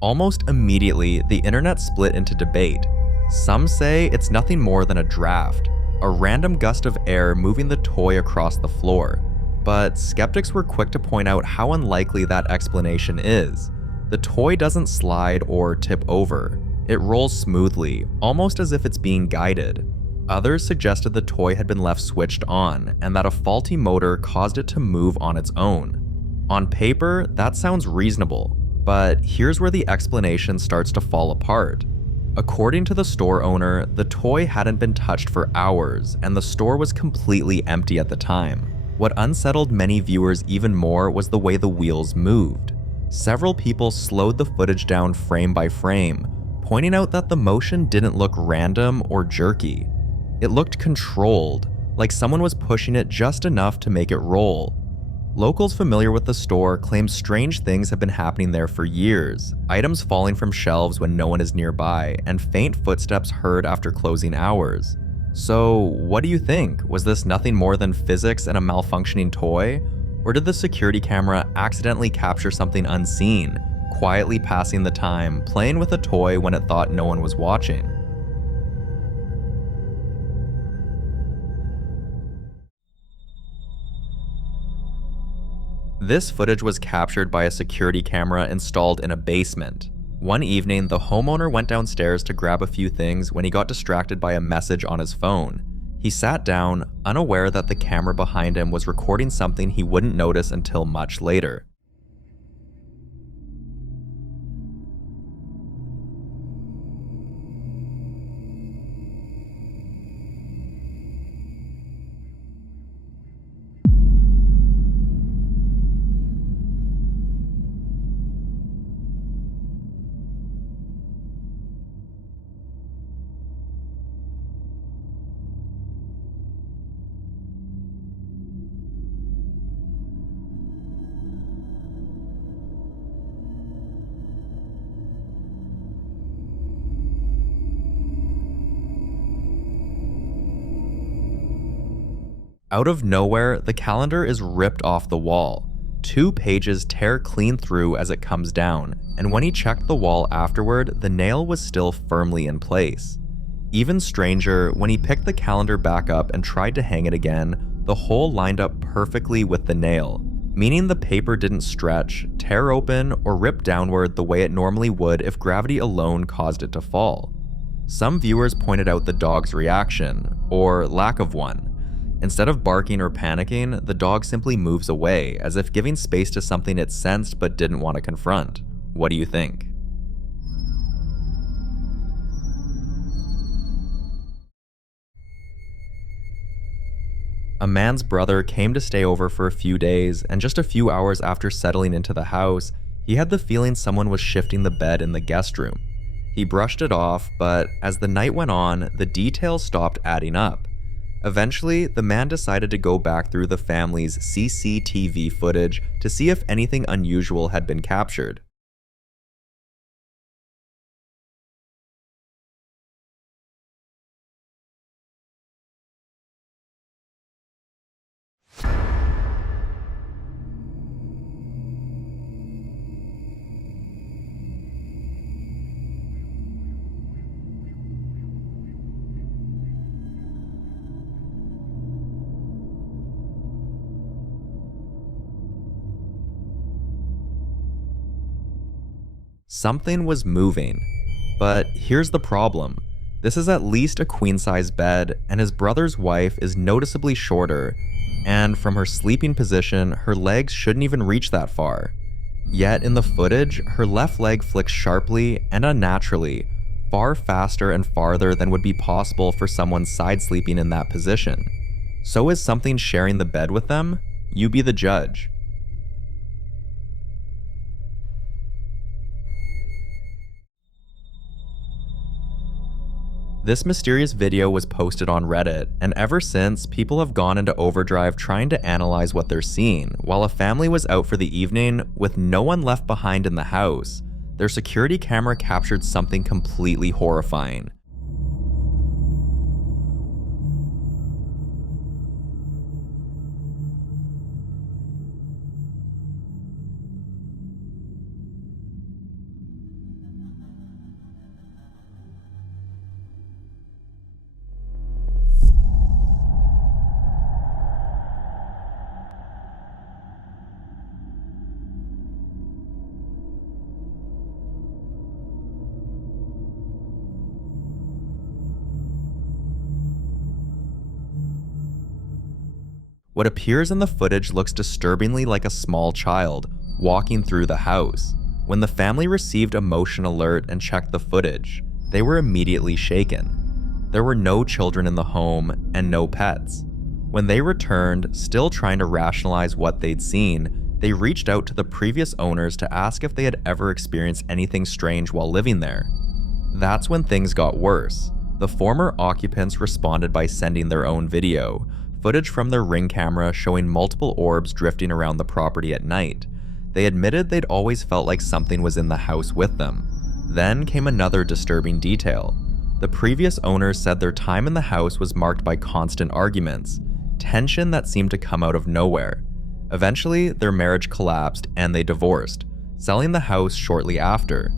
Almost immediately, the internet split into debate. Some say it's nothing more than a draft, a random gust of air moving the toy across the floor. But skeptics were quick to point out how unlikely that explanation is. The toy doesn't slide or tip over. It rolls smoothly, almost as if it's being guided. Others suggested the toy had been left switched on, and that a faulty motor caused it to move on its own. On paper, that sounds reasonable. But here's where the explanation starts to fall apart. According to the store owner, the toy hadn't been touched for hours, and the store was completely empty at the time. What unsettled many viewers even more was the way the wheels moved. Several people slowed the footage down frame by frame, pointing out that the motion didn't look random or jerky. It looked controlled, like someone was pushing it just enough to make it roll. Locals familiar with the store claim strange things have been happening there for years, items falling from shelves when no one is nearby, and faint footsteps heard after closing hours. So, what do you think? Was this nothing more than physics and a malfunctioning toy? Or did the security camera accidentally capture something unseen, quietly passing the time, playing with a toy when it thought no one was watching? This footage was captured by a security camera installed in a basement. One evening, the homeowner went downstairs to grab a few things when he got distracted by a message on his phone. He sat down, unaware that the camera behind him was recording something he wouldn't notice until much later. Out of nowhere, the calendar is ripped off the wall. 2 pages tear clean through as it comes down, and when he checked the wall afterward, the nail was still firmly in place. Even stranger, when he picked the calendar back up and tried to hang it again, the hole lined up perfectly with the nail, meaning the paper didn't stretch, tear open, or rip downward the way it normally would if gravity alone caused it to fall. Some viewers pointed out the dog's reaction, or lack of one. Instead of barking or panicking, the dog simply moves away, as if giving space to something it sensed but didn't want to confront. What do you think? A man's brother came to stay over for a few days, and just a few hours after settling into the house, he had the feeling someone was shifting the bed in the guest room. He brushed it off, but as the night went on, the details stopped adding up. Eventually, the man decided to go back through the family's CCTV footage to see if anything unusual had been captured. Something was moving. But here's the problem. This is at least a queen-size bed, and his brother's wife is noticeably shorter, and from her sleeping position, her legs shouldn't even reach that far. Yet in the footage, her left leg flicks sharply and unnaturally, far faster and farther than would be possible for someone side sleeping in that position. So is something sharing the bed with them? You be the judge. This mysterious video was posted on Reddit, and ever since, people have gone into overdrive trying to analyze what they're seeing. While a family was out for the evening, with no one left behind in the house, their security camera captured something completely horrifying. What appears in the footage looks disturbingly like a small child walking through the house. When the family received a motion alert and checked the footage, they were immediately shaken. There were no children in the home and no pets. When they returned, still trying to rationalize what they'd seen, they reached out to the previous owners to ask if they had ever experienced anything strange while living there. That's when things got worse. The former occupants responded by sending their own video, footage from their Ring camera showing multiple orbs drifting around the property at night. They admitted they'd always felt like something was in the house with them. Then came another disturbing detail. The previous owners said their time in the house was marked by constant arguments, tension that seemed to come out of nowhere. Eventually, their marriage collapsed and they divorced, selling the house shortly after.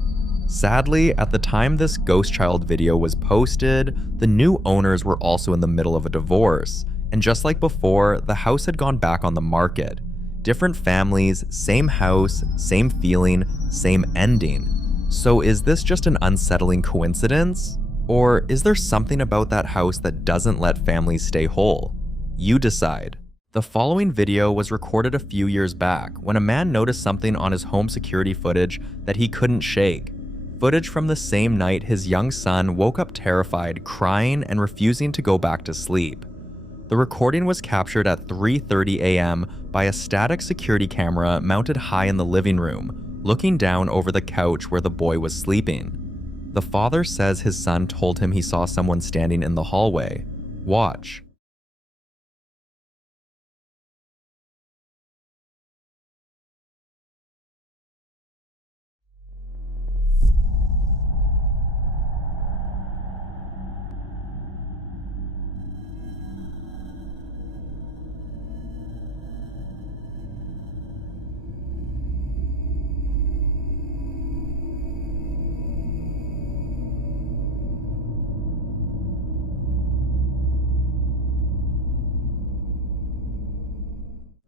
Sadly, at the time this ghost child video was posted, the new owners were also in the middle of a divorce. And just like before, the house had gone back on the market. Different families, same house, same feeling, same ending. So is this just an unsettling coincidence? Or is there something about that house that doesn't let families stay whole? You decide. The following video was recorded a few years back when a man noticed something on his home security footage that he couldn't shake. Footage from the same night his young son woke up terrified, crying, and refusing to go back to sleep. The recording was captured at 3:30 a.m. by a static security camera mounted high in the living room, looking down over the couch where the boy was sleeping. The father says his son told him he saw someone standing in the hallway. Watch.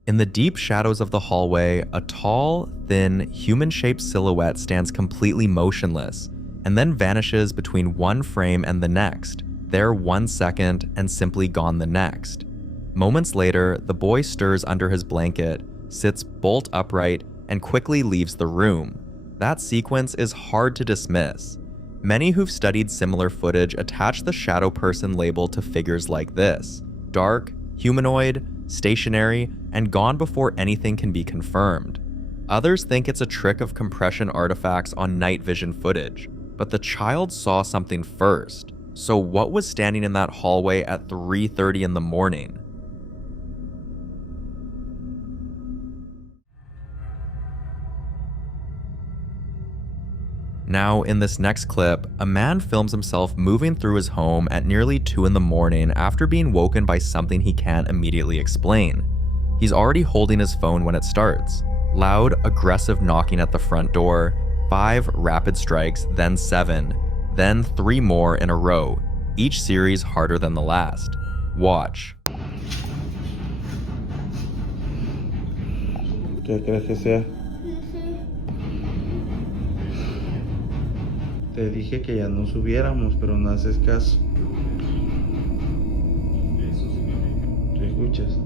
In the deep shadows of the hallway, a tall, thin, human-shaped silhouette stands completely motionless. and then vanishes between one frame and the next, there 1 second and simply gone the next. Moments later, the boy stirs under his blanket, sits bolt upright, and quickly leaves the room. That sequence is hard to dismiss. Many who've studied similar footage attach the shadow person label to figures like this: dark, humanoid, stationary, and gone before anything can be confirmed. Others think it's a trick of compression artifacts on night vision footage, but the child saw something first. So what was standing in that hallway at 3:30 in the morning? Now, in this next clip, a man films himself moving through his home at nearly 2 in the morning after being woken by something he can't immediately explain. He's already holding his phone when it starts. Loud, aggressive knocking at the front door, 5 rapid strikes, then 7, then 3 more in a row, each series harder than the last. Watch. ¿Qué crees que sea? Te dije que ya no subiéramos, pero no haces caso. ¿Te escuchas?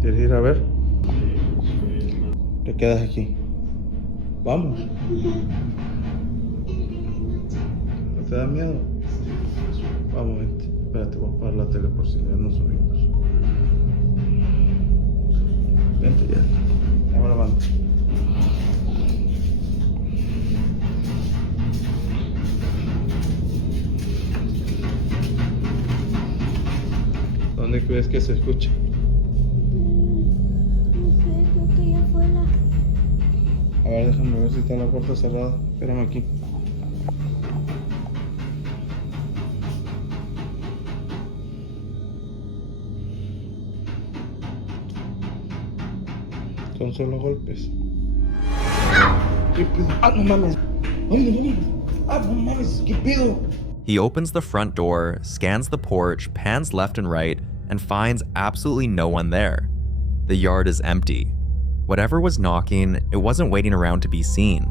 ¿Quieres ir a ver? Te quedas aquí. Vamos. ¿No te da miedo? Vamos, vente. Espérate, voy a apagar la tele por si ya no subimos. Vente ya. Dame la mano. ¿Dónde crees que se escucha? No sé, creo que allá afuera. A ver, déjame ver si está la puerta cerrada. Espérame aquí. Son solo golpes. ¿Qué pedo? ¡Ah, no mames! ¡Ay, no! ¡Ah, no mames! ¿Qué pedo? He opens the front door, scans the porch, pans left and right, and finds absolutely no one there. The yard is empty. Whatever was knocking, it wasn't waiting around to be seen.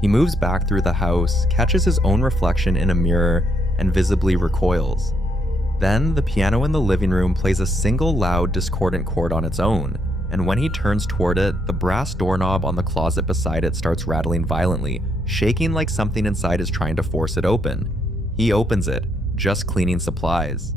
He moves back through the house, catches his own reflection in a mirror, and visibly recoils. Then, the piano in the living room plays a single loud, discordant chord on its own, and when he turns toward it, the brass doorknob on the closet beside it starts rattling violently, shaking like something inside is trying to force it open. He opens it, just cleaning supplies.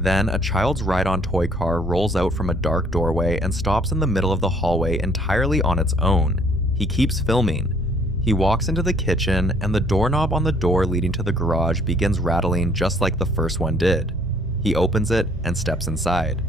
Then, a child's ride-on toy car rolls out from a dark doorway and stops in the middle of the hallway entirely on its own. He keeps filming. He walks into the kitchen, and the doorknob on the door leading to the garage begins rattling just like the first one did. He opens it and steps inside.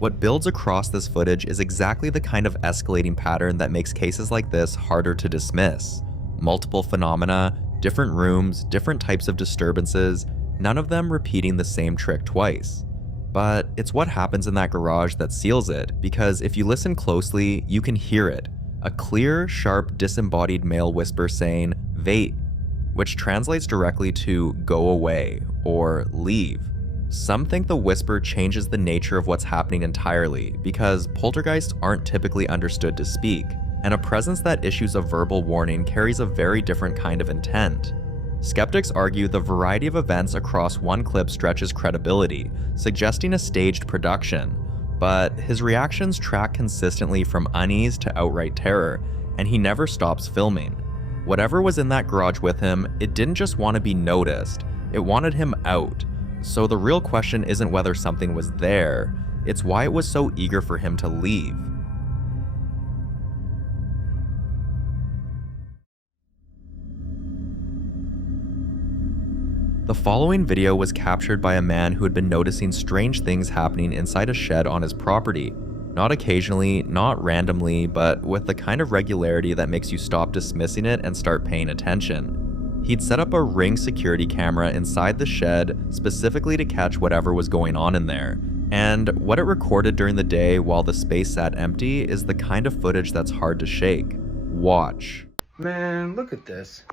What builds across this footage is exactly the kind of escalating pattern that makes cases like this harder to dismiss. Multiple phenomena, different rooms, different types of disturbances, none of them repeating the same trick twice. But it's what happens in that garage that seals it, because if you listen closely, you can hear it. A clear, sharp, disembodied male whisper saying, "Vait," which translates directly to "go away" or "leave." Some think the whisper changes the nature of what's happening entirely, because poltergeists aren't typically understood to speak, and a presence that issues a verbal warning carries a very different kind of intent. Skeptics argue the variety of events across one clip stretches credibility, suggesting a staged production, but his reactions track consistently from unease to outright terror, and he never stops filming. Whatever was in that garage with him, it didn't just want to be noticed, it wanted him out. So the real question isn't whether something was there, it's why it was so eager for him to leave. The following video was captured by a man who had been noticing strange things happening inside a shed on his property. Not occasionally, not randomly, but with the kind of regularity that makes you stop dismissing it and start paying attention. He'd set up a Ring security camera inside the shed specifically to catch whatever was going on in there. And what it recorded during the day while the space sat empty is the kind of footage that's hard to shake. Watch. Man, look at this.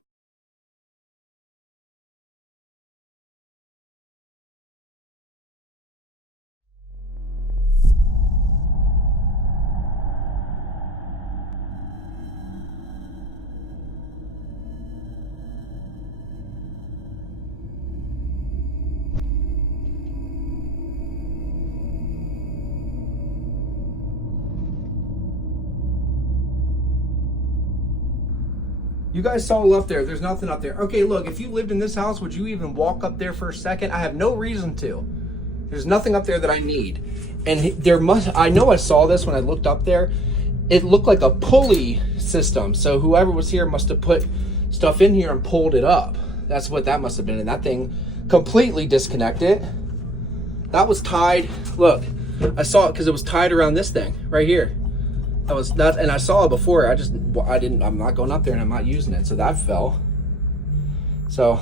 You guys saw all up there. There's nothing up there. Okay, look, if you lived in this house, would you even walk up there for a second? I have no reason to. There's nothing up there that I need. And I know I saw this when I looked up there. It looked like a pulley system. So whoever was here must have put stuff in here and pulled it up. That's what that must have been. And that thing completely disconnected. That was tied. Look, I saw it because it was tied around this thing right here. That was nuts, and I saw it before. I'm not going up there and I'm not using it. So that fell. So,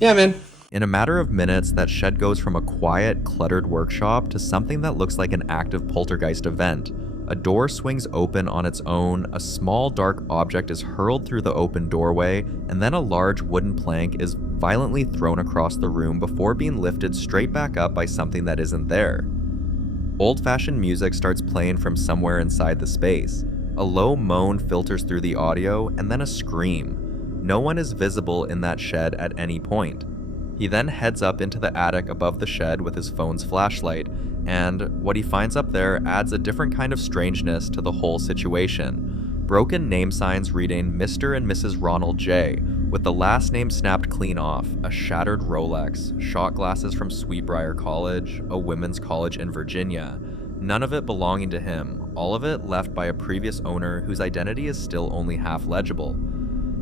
yeah, man. In a matter of minutes, that shed goes from a quiet, cluttered workshop to something that looks like an active poltergeist event. A door swings open on its own, a small dark object is hurled through the open doorway, and then a large wooden plank is violently thrown across the room before being lifted straight back up by something that isn't there. Old-fashioned music starts playing from somewhere inside the space. A low moan filters through the audio, and then a scream. No one is visible in that shed at any point. He then heads up into the attic above the shed with his phone's flashlight, and what he finds up there adds a different kind of strangeness to the whole situation. Broken name signs reading Mr. and Mrs. Ronald J., with the last name snapped clean off, a shattered Rolex, shot glasses from Sweetbriar College, a women's college in Virginia. None of it belonging to him, all of it left by a previous owner whose identity is still only half legible.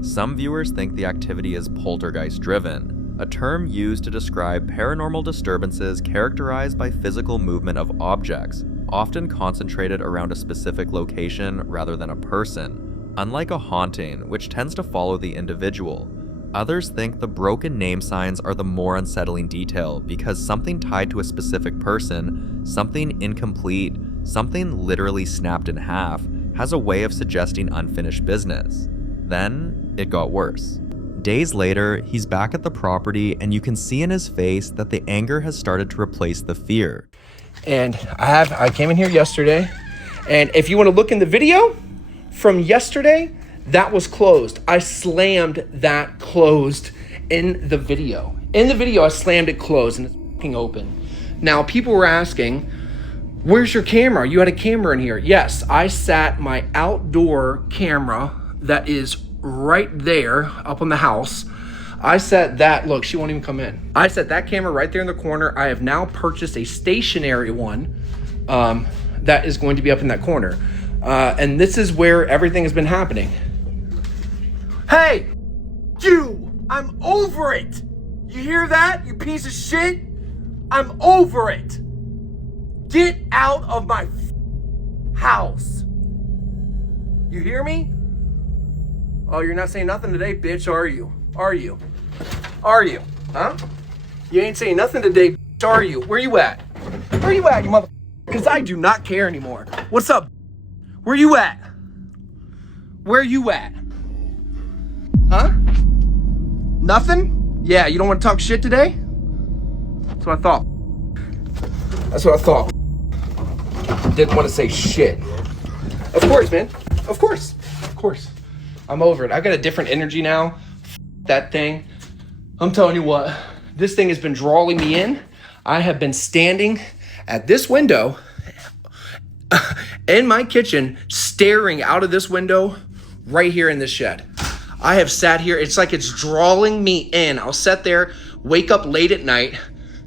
Some viewers think the activity is poltergeist-driven, a term used to describe paranormal disturbances characterized by physical movement of objects, often concentrated around a specific location rather than a person, unlike a haunting, which tends to follow the individual. Others think the broken name signs are the more unsettling detail because something tied to a specific person, something incomplete, something literally snapped in half, has a way of suggesting unfinished business. Then, it got worse. Days later, he's back at the property and you can see in his face that the anger has started to replace the fear. And I came in here yesterday, and if you want to look in the video from yesterday, that was closed. I slammed that closed in the video. In the video, I slammed it closed and it's fucking open. Now, people were asking, where's your camera? You had a camera in here. Yes, I sat my outdoor camera that is right there up on the house. I set that, look, she won't even come in. I set that camera right there in the corner. I have now purchased a stationary one that is going to be up in that corner. And this is where everything has been happening. Hey, you, I'm over it. You hear that, you piece of shit? I'm over it. Get out of my house. You hear me? Oh, you're not saying nothing today, bitch, are you? Are you? Are you? Huh? You ain't saying nothing today, bitch, are you? Where you at? Where you at, you mother... Because I do not care anymore. What's up? Where you at? Where you at? Huh? Nothing? Yeah, you don't want to talk shit today? That's what I thought. That's what I thought. Didn't want to say shit. Of course, man. Of course. Of course. I'm over it. I got a different energy now. That thing. I'm telling you what. This thing has been drawing me in. I have been standing at this window in my kitchen, staring out of this window right here in this shed. I have sat here. It's like it's drawing me in. I'll sit there, wake up late at night,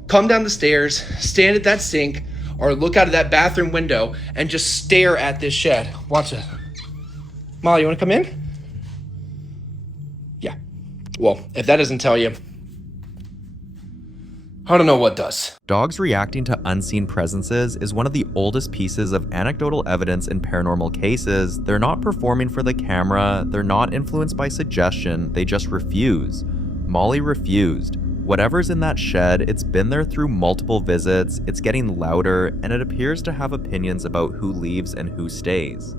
come down the stairs, stand at that sink, or look out of that bathroom window and just stare at this shed. Watch it. Molly, you want to come in? Yeah. Well, if that doesn't tell you, I don't know what does. Dogs reacting to unseen presences is one of the oldest pieces of anecdotal evidence in paranormal cases. They're not performing for the camera, they're not influenced by suggestion, they just refuse. Molly refused. Whatever's in that shed, it's been there through multiple visits, it's getting louder, and it appears to have opinions about who leaves and who stays.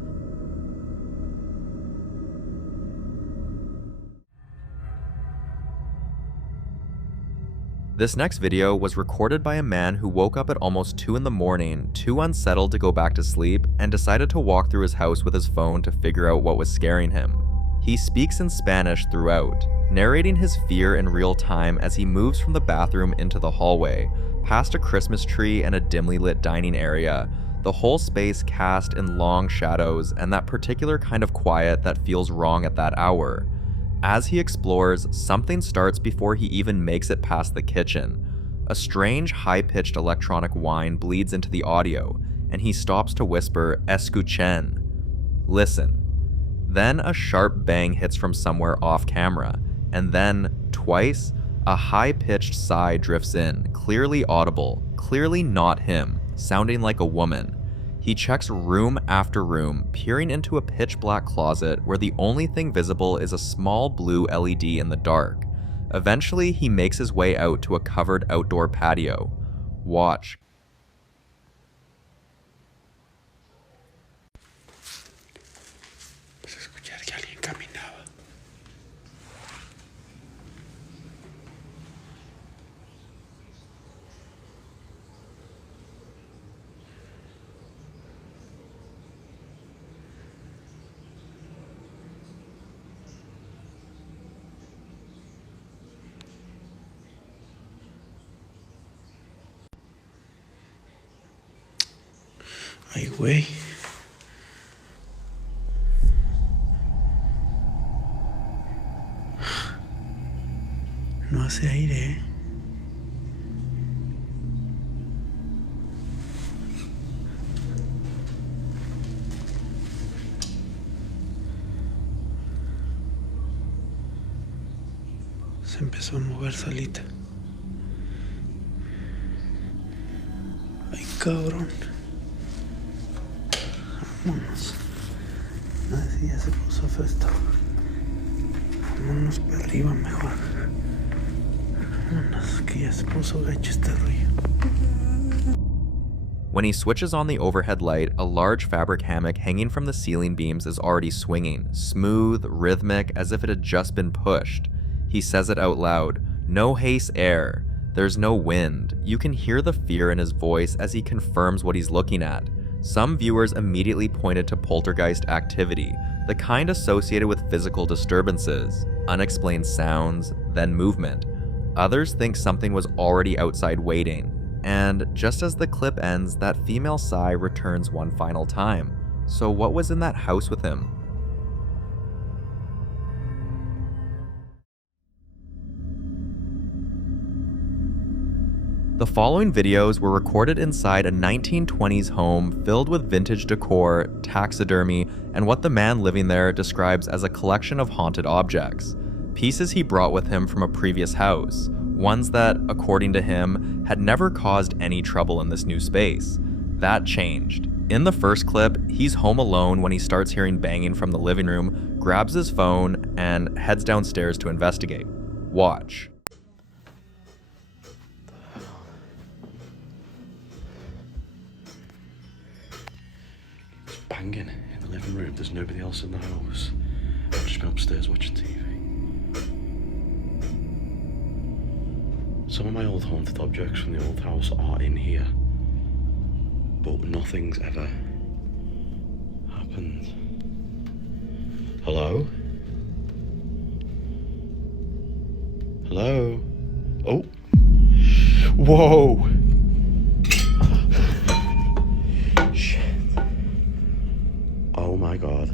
This next video was recorded by a man who woke up at almost 2 in the morning, too unsettled to go back to sleep, and decided to walk through his house with his phone to figure out what was scaring him. He speaks in Spanish throughout, narrating his fear in real time as he moves from the bathroom into the hallway, past a Christmas tree and a dimly lit dining area. the whole space cast in long shadows and that particular kind of quiet that feels wrong at that hour. As he explores, something starts before he even makes it past the kitchen. A strange, high-pitched electronic whine bleeds into the audio, and he stops to whisper, "Escuchen." Listen. Then a sharp bang hits from somewhere off camera, and then, twice, a high-pitched sigh drifts in, clearly audible, clearly not him, sounding like a woman. He checks room after room, peering into a pitch-black closet where the only thing visible is a small blue LED in the dark. Eventually, he makes his way out to a covered outdoor patio. Watch. Escuchar que alguien caminaba. Ay, güey. No hace aire, ¿eh? Se empezó a mover solita. Ay, cabrón. Vámonos. Así ya se puso feo esto. Vámonos para arriba mejor. Vámonos, que ya se puso gacho este rollo. When he switches on the overhead light, a large fabric hammock hanging from the ceiling beams is already swinging, smooth, rhythmic, as if it had just been pushed. He says it out loud. No haze air. There's no wind. You can hear the fear in his voice as he confirms what he's looking at. Some viewers immediately pointed to poltergeist activity, the kind associated with physical disturbances, unexplained sounds, then movement. Others think something was already outside waiting. And just as the clip ends, that female sigh returns one final time. So what was in that house with him? The following videos were recorded inside a 1920s home filled with vintage decor, taxidermy, and what the man living there describes as a collection of haunted objects. Pieces he brought with him from a previous house, ones that, according to him, had never caused any trouble in this new space. That changed. In the first clip, he's home alone when he starts hearing banging from the living room, grabs his phone, and heads downstairs to investigate. Watch. Banging in the living room. There's nobody else in the house. I've just been upstairs watching TV. Some of my old haunted objects from the old house are in here, but nothing's ever happened. Hello? Hello? Oh. Whoa! Shit. Oh my god.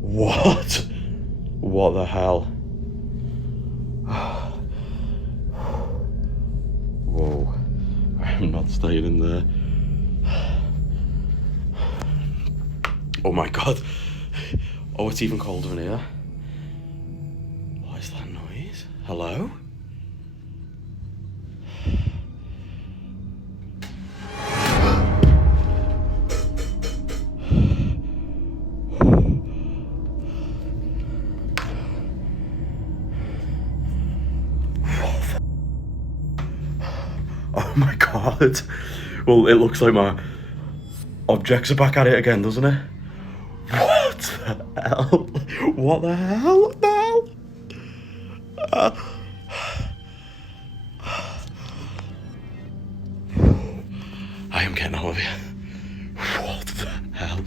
What? What the hell? Whoa. I'm not staying in there. Oh my god. Oh, it's even colder in here. What is that noise? Hello? Oh my god. Well, it looks like my objects are back at it again, doesn't it? What the hell? What the hell? What the hell? I am getting out of here. What the hell?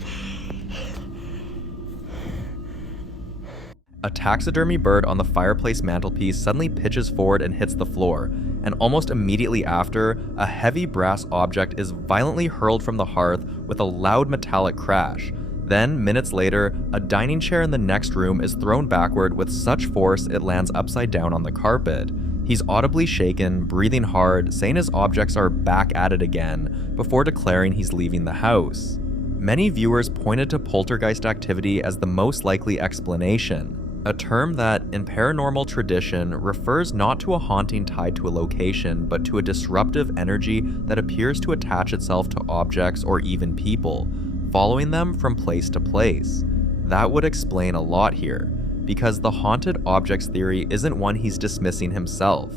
a taxidermy bird on the fireplace mantelpiece suddenly pitches forward and hits the floor, and almost immediately after, a heavy brass object is violently hurled from the hearth with a loud metallic crash. Then, minutes later, a dining chair in the next room is thrown backward with such force it lands upside down on the carpet. He's audibly shaken, breathing hard, saying his objects are back at it again, before declaring he's leaving the house. Many viewers pointed to poltergeist activity as the most likely explanation, a term that, in paranormal tradition, refers not to a haunting tied to a location, but to a disruptive energy that appears to attach itself to objects or even people, following them from place to place. That would explain a lot here, because the haunted objects theory isn't one he's dismissing himself.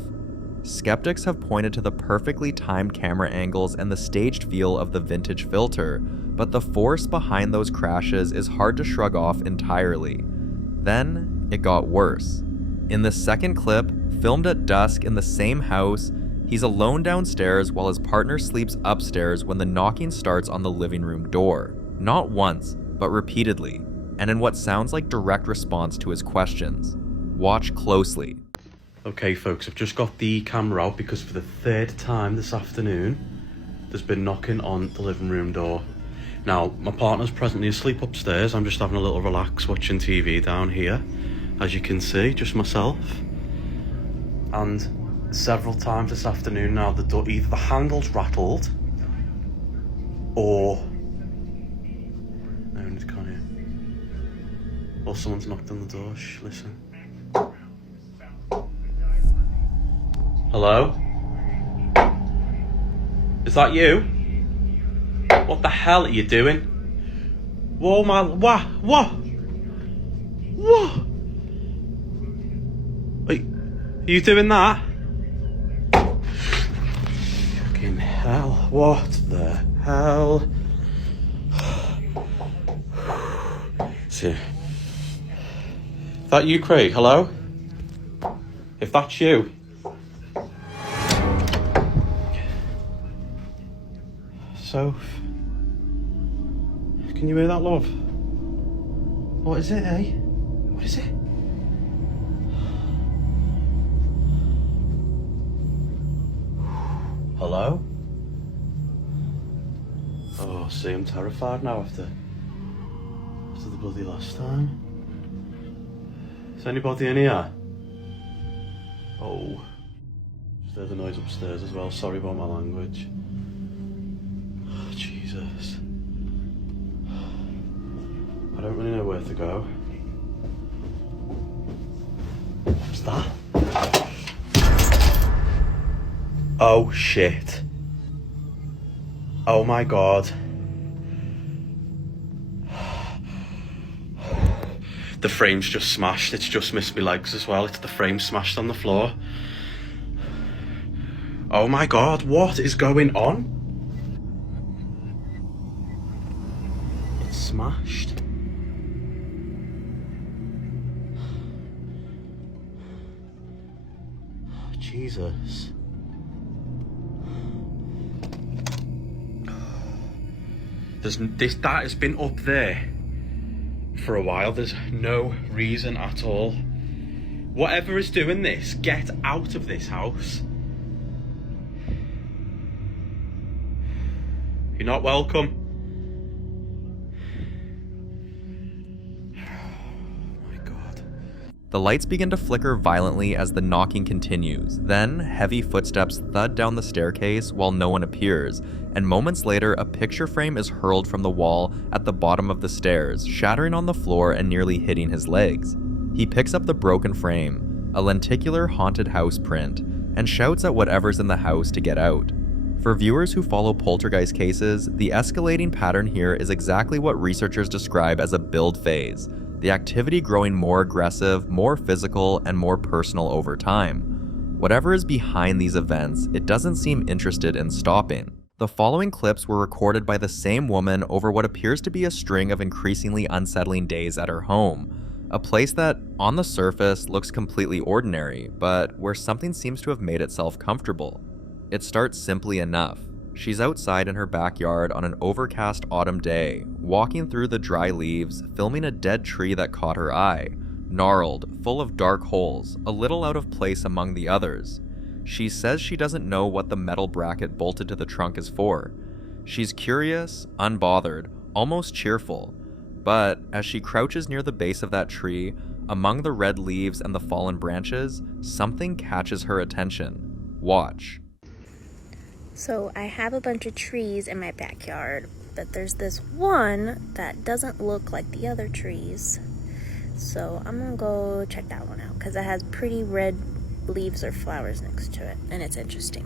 Skeptics have pointed to the perfectly timed camera angles and the staged feel of the vintage filter, but the force behind those crashes is hard to shrug off entirely. Then, it got worse. In the second clip, filmed at dusk in the same house, he's alone downstairs while his partner sleeps upstairs when the knocking starts on the living room door. Not once, but repeatedly, and in what sounds like direct response to his questions. Watch closely. Okay folks, I've just got the camera out because for the third time this afternoon, there's been knocking on the living room door. Now, my partner's presently asleep upstairs. I'm just having a little relax watching TV down here. As you can see, just myself. And several times this afternoon now, the door, either the handle's rattled or... no, can't hear. Or someone's knocked on the door. Shh, listen. Hello? Is that you? What the hell are you doing? Whoa, my... What? Are you doing that? Fucking hell. What the hell? See. Is that you, Craig? Hello? If that's you... So... Can you hear that, love? What is it, eh? What is it? Hello? Oh, see, I'm terrified now after the bloody last time. Is anybody in here? Oh. Just heard the noise upstairs as well. Sorry about my language. Oh, Jesus. I don't really know where to go. What's that? Oh shit. Oh my god. The frame's just smashed. It's just missed my legs as well. It's the frame smashed on the floor. Oh my god, what is going on? It's smashed. Jesus. That has been up there for a while. There's no reason at all. Whatever is doing this, get out of this house. You're not welcome. The lights begin to flicker violently as the knocking continues. Then, heavy footsteps thud down the staircase while no one appears, and moments later, a picture frame is hurled from the wall at the bottom of the stairs, shattering on the floor and nearly hitting his legs. He picks up the broken frame, a lenticular haunted house print, and shouts at whatever's in the house to get out. For viewers who follow poltergeist cases, the escalating pattern here is exactly what researchers describe as a build phase. The activity growing more aggressive, more physical, and more personal over time. Whatever is behind these events, it doesn't seem interested in stopping. The following clips were recorded by the same woman over what appears to be a string of increasingly unsettling days at her home. A place that, on the surface, looks completely ordinary, but where something seems to have made itself comfortable. It starts simply enough. She's outside in her backyard on an overcast autumn day, walking through the dry leaves, filming a dead tree that caught her eye. gnarled, full of dark holes, a little out of place among the others. She says she doesn't know what the metal bracket bolted to the trunk is for. She's curious, unbothered, almost cheerful, but as she crouches near the base of that tree, among the red leaves and the fallen branches, something catches her attention. Watch. So I have a bunch of trees in my backyard, but there's this one that doesn't look like the other trees. So I'm gonna go check that one out because it has pretty red leaves or flowers next to it, and it's interesting.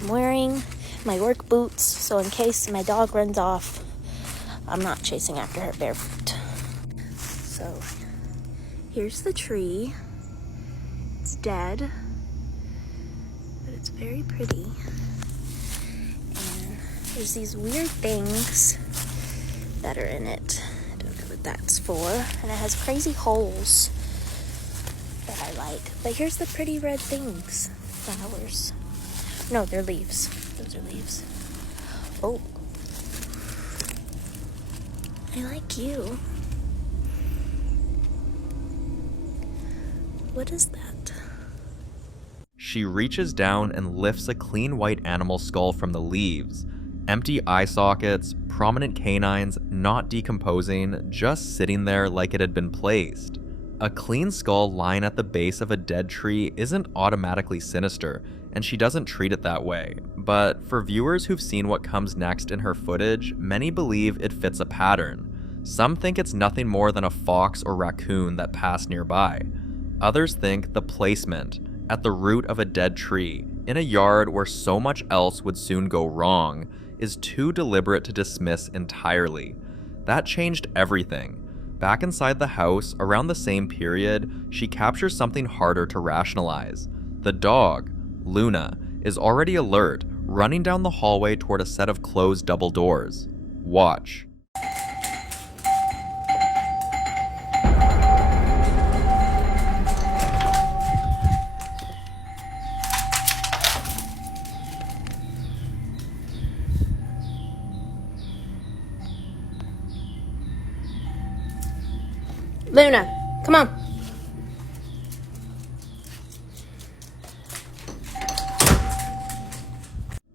I'm wearing my work boots, so in case my dog runs off, I'm not chasing after her barefoot. So here's the tree. It's dead, but it's very pretty. And there's these weird things that are in it. I don't know what that's for. And it has crazy holes that I like. But here's the pretty red things. Flowers. No, they're leaves. Those are leaves. Oh. I like you. What is that? She reaches down and lifts a clean white animal skull from the leaves. Empty eye sockets, prominent canines, not decomposing, just sitting there like it had been placed. A clean skull lying at the base of a dead tree isn't automatically sinister, and she doesn't treat it that way. But for viewers who've seen what comes next in her footage, many believe it fits a pattern. Some think it's nothing more than a fox or raccoon that passed nearby. Others think the placement, at the root of a dead tree, in a yard where so much else would soon go wrong, is too deliberate to dismiss entirely. That changed everything. Back inside the house, around the same period, she captures something harder to rationalize. The dog, Luna, is already alert, running down the hallway toward a set of closed double doors. Watch. Luna, come on.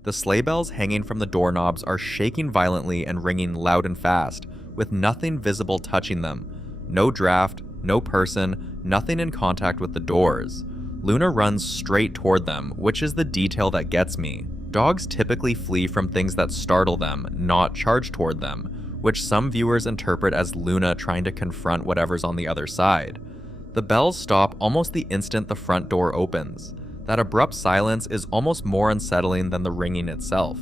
The sleigh bells hanging from the doorknobs are shaking violently and ringing loud and fast, with nothing visible touching them. No draft, no person, nothing in contact with the doors. Luna runs straight toward them, which is the detail that gets me. Dogs typically flee from things that startle them, not charge toward them, which some viewers interpret as Luna trying to confront whatever's on the other side. The bells stop almost the instant the front door opens. That abrupt silence is almost more unsettling than the ringing itself.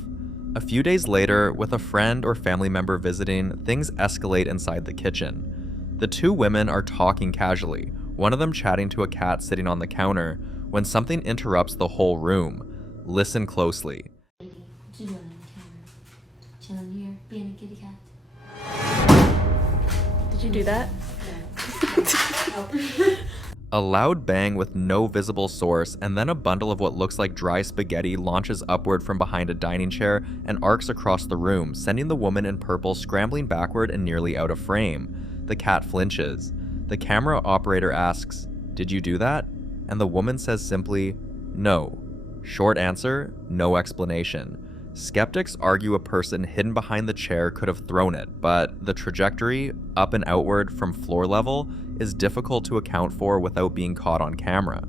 A few days later, with a friend or family member visiting, things escalate inside the kitchen. The two women are talking casually, one of them chatting to a cat sitting on the counter, when something interrupts the whole room. Listen closely. Chilling here, being a kitty cat. Did you do that? A loud bang with no visible source, and then a bundle of what looks like dry spaghetti launches upward from behind a dining chair and arcs across the room, sending the woman in purple scrambling backward and nearly out of frame. The cat flinches. The camera operator asks, "Did you do that?" And the woman says simply, "No." Short answer, no explanation. Skeptics argue a person hidden behind the chair could have thrown it, but the trajectory, up and outward from floor level, is difficult to account for without being caught on camera.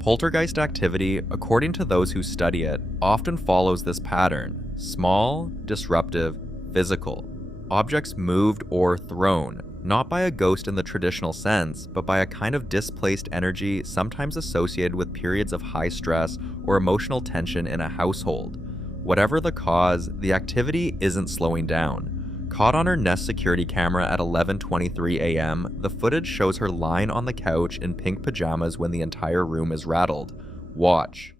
Poltergeist activity, according to those who study it, often follows this pattern: small, disruptive, physical. Objects moved or thrown, not by a ghost in the traditional sense, but by a kind of displaced energy sometimes associated with periods of high stress or emotional tension in a household. Whatever the cause, the activity isn't slowing down. Caught on her Nest security camera at 11:23 a.m., the footage shows her lying on the couch in pink pajamas when the entire room is rattled. Watch.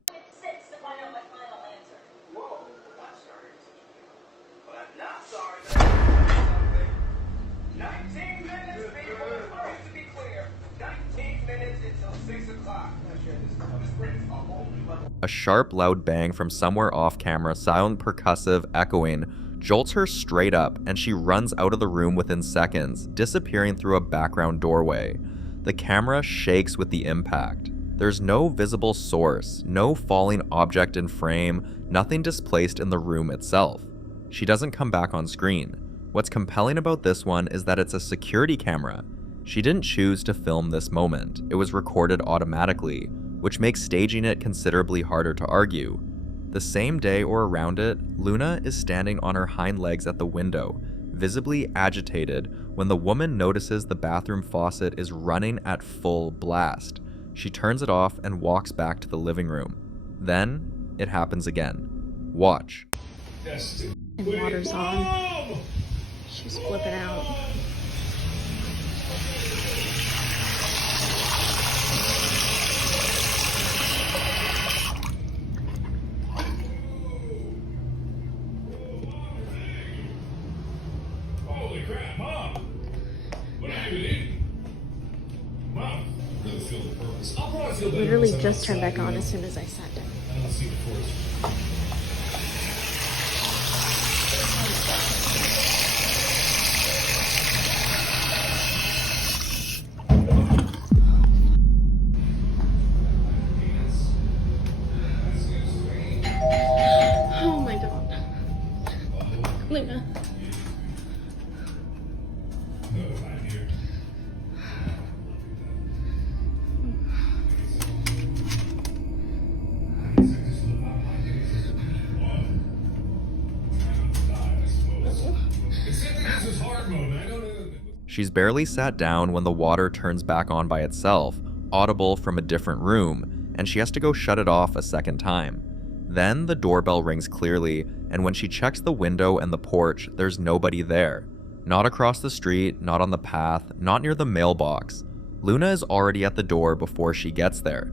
A sharp, loud bang from somewhere off camera, silent, percussive, echoing, jolts her straight up, and she runs out of the room within seconds, disappearing through a background doorway. The camera shakes with the impact. There's no visible source, no falling object in frame, nothing displaced in the room itself. She doesn't come back on screen. What's compelling about this one is that it's a security camera. She didn't choose to film this moment. It was recorded automatically, which makes staging it considerably harder to argue. The same day or around it, Luna is standing on her hind legs at the window, visibly agitated, when the woman notices the bathroom faucet is running at full blast. She turns it off and walks back to the living room. Then, it happens again. Watch. And water's on. She's flipping out. Holy crap, Mom! What are you eating? Mom, really feel the purpose. I'll probably feel better. Literally just turned back on as soon as I sat down. I don't see the forest. Oh my god. Luna. She's barely sat down when the water turns back on by itself, audible from a different room, and she has to go shut it off a second time. Then the doorbell rings clearly, and when she checks the window and the porch, there's nobody there. Not across the street, not on the path, not near the mailbox. Luna is already at the door before she gets there.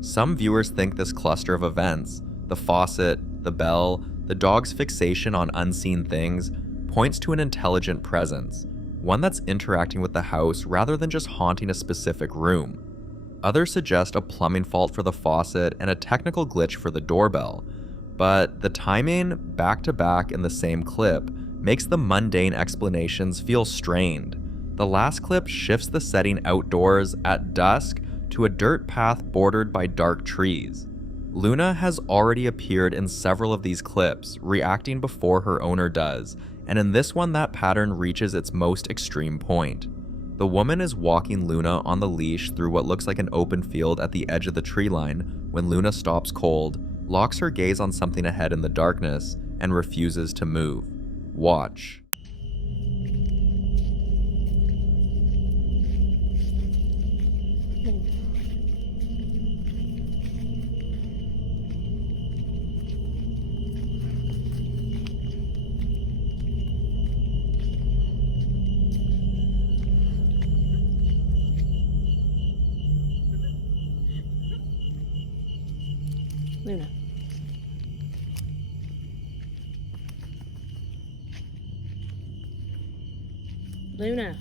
Some viewers think this cluster of events, the faucet, the bell, the dog's fixation on unseen things, points to an intelligent presence, one that's interacting with the house rather than just haunting a specific room. Others suggest a plumbing fault for the faucet and a technical glitch for the doorbell, but the timing, back to back in the same clip, makes the mundane explanations feel strained. The last clip shifts the setting outdoors at dusk to a dirt path bordered by dark trees. Luna has already appeared in several of these clips, reacting before her owner does, and in this one that pattern reaches its most extreme point. The woman is walking Luna on the leash through what looks like an open field at the edge of the tree line when Luna stops cold, locks her gaze on something ahead in the darkness, and refuses to move. Watch. Luna. Luna.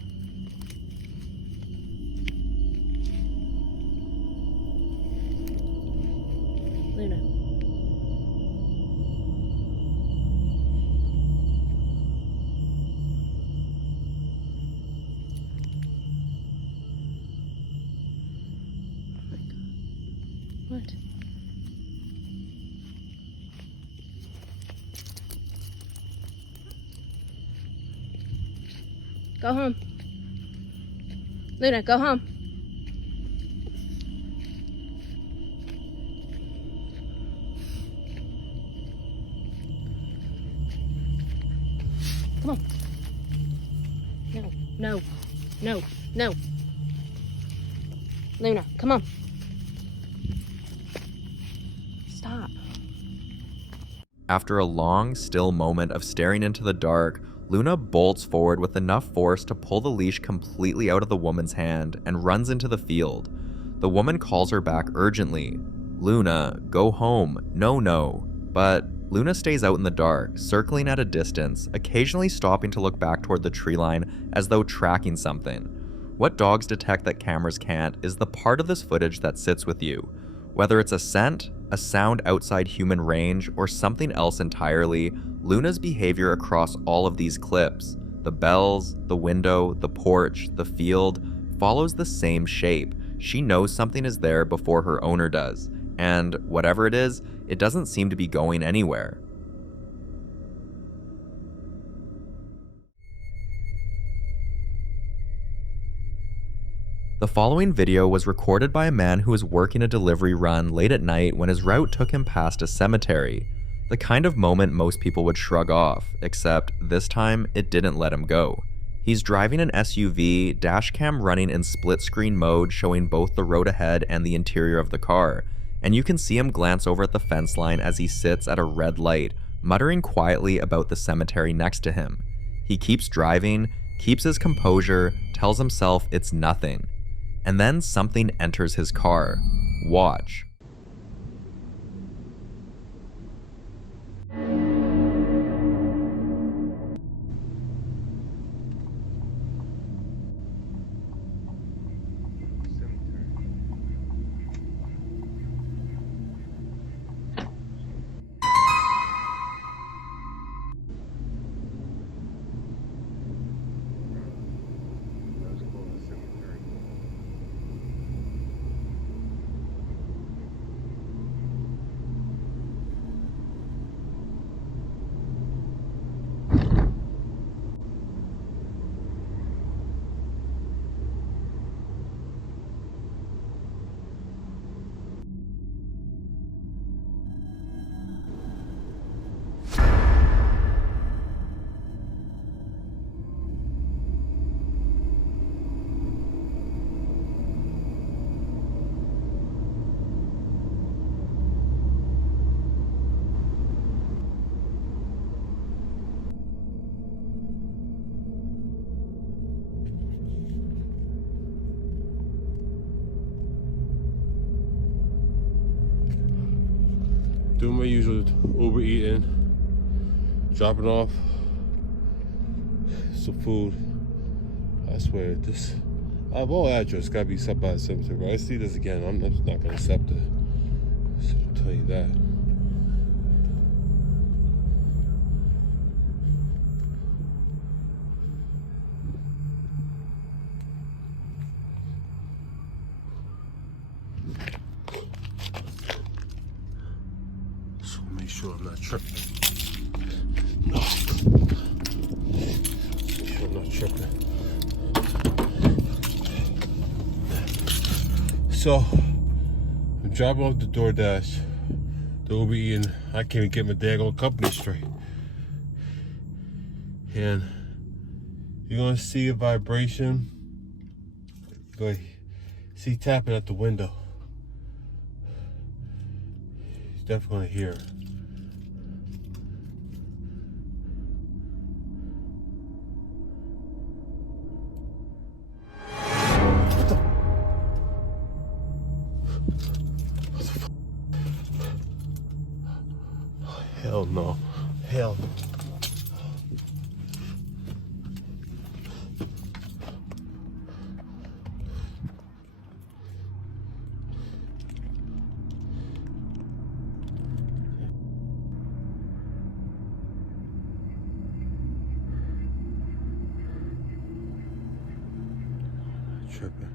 Luna. What? Go home. Luna, go home. Come on. No, no, no, no. Luna, come on. Stop. After a long, still moment of staring into the dark, Luna bolts forward with enough force to pull the leash completely out of the woman's hand and runs into the field. The woman calls her back urgently. Luna, go home. No, no. But Luna stays out in the dark, circling at a distance, occasionally stopping to look back toward the tree line as though tracking something. What dogs detect that cameras can't is the part of this footage that sits with you. Whether it's a scent, a sound outside human range, or something else entirely, Luna's behavior across all of these clips, the bells, the window, the porch, the field, follows the same shape. She knows something is there before her owner does, and whatever it is, it doesn't seem to be going anywhere. The following video was recorded by a man who was working a delivery run late at night when his route took him past a cemetery. The kind of moment most people would shrug off, except this time it didn't let him go. He's driving an SUV, dashcam running in split screen mode showing both the road ahead and the interior of the car, and you can see him glance over at the fence line as he sits at a red light, muttering quietly about the cemetery next to him. He keeps driving, keeps his composure, tells himself it's nothing. And then something enters his car. Watch. Doing my usual Uber eating, dropping off some food. I swear, this our address gotta be set by the cemetery. But I see this again, I'm just not gonna accept it. I'll tell you that. Make sure I'm not tripping. No. Make sure I'm not tripping. So, I'm dropping off the DoorDash. The Uber eating. I can't even get my daggone company straight. And you're gonna see a vibration. Go see tapping at the window. He's definitely gonna hear it. Hell no. Hell no. Tripping.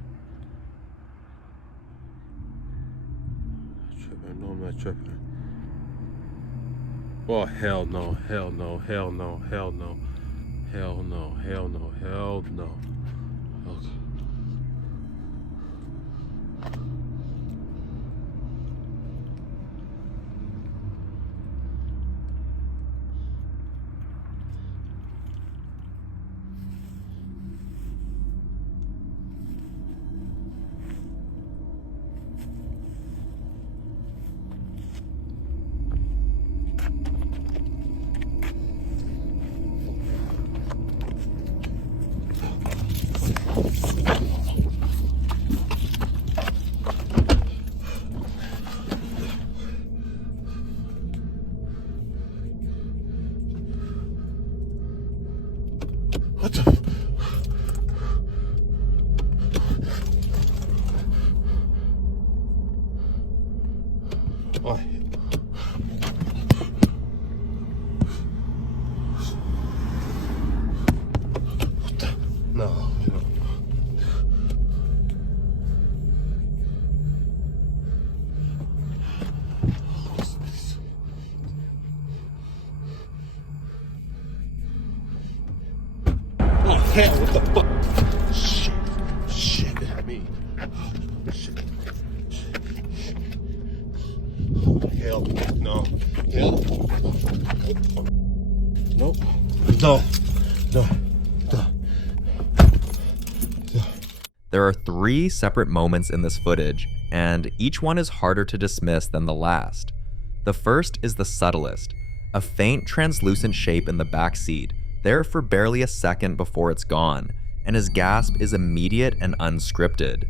No, I'm not tripping. Oh, hell no, hell no, hell no, hell no, hell no, hell no, hell no. Okay. No. Oh, hell, what the fuck? Shit, it had me. Shit. Oh, hell, no. Hell. Nope. No. There are 3 separate moments in this footage, and each one is harder to dismiss than the last. The first is the subtlest, a faint translucent shape in the back seat, there for barely a second before it's gone, and his gasp is immediate and unscripted.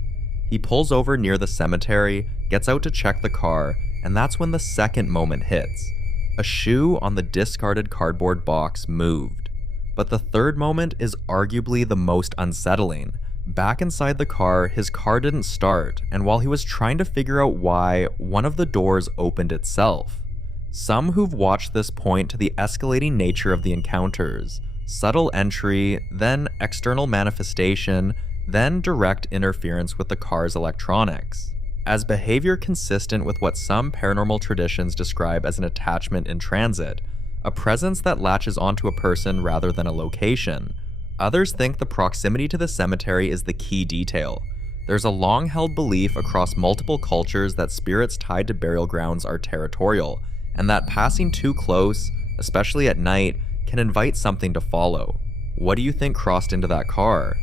He pulls over near the cemetery, gets out to check the car, and that's when the second moment hits. A shoe on the discarded cardboard box moved. But the third moment is arguably the most unsettling. Back inside the car, his car didn't start, and while he was trying to figure out why, one of the doors opened itself. Some who've watched this point to the escalating nature of the encounters. Subtle entry, then external manifestation, then direct interference with the car's electronics. As behavior consistent with what some paranormal traditions describe as an attachment in transit, a presence that latches onto a person rather than a location. Others think the proximity to the cemetery is the key detail. There's a long-held belief across multiple cultures that spirits tied to burial grounds are territorial, and that passing too close, especially at night, can invite something to follow. What do you think crossed into that car?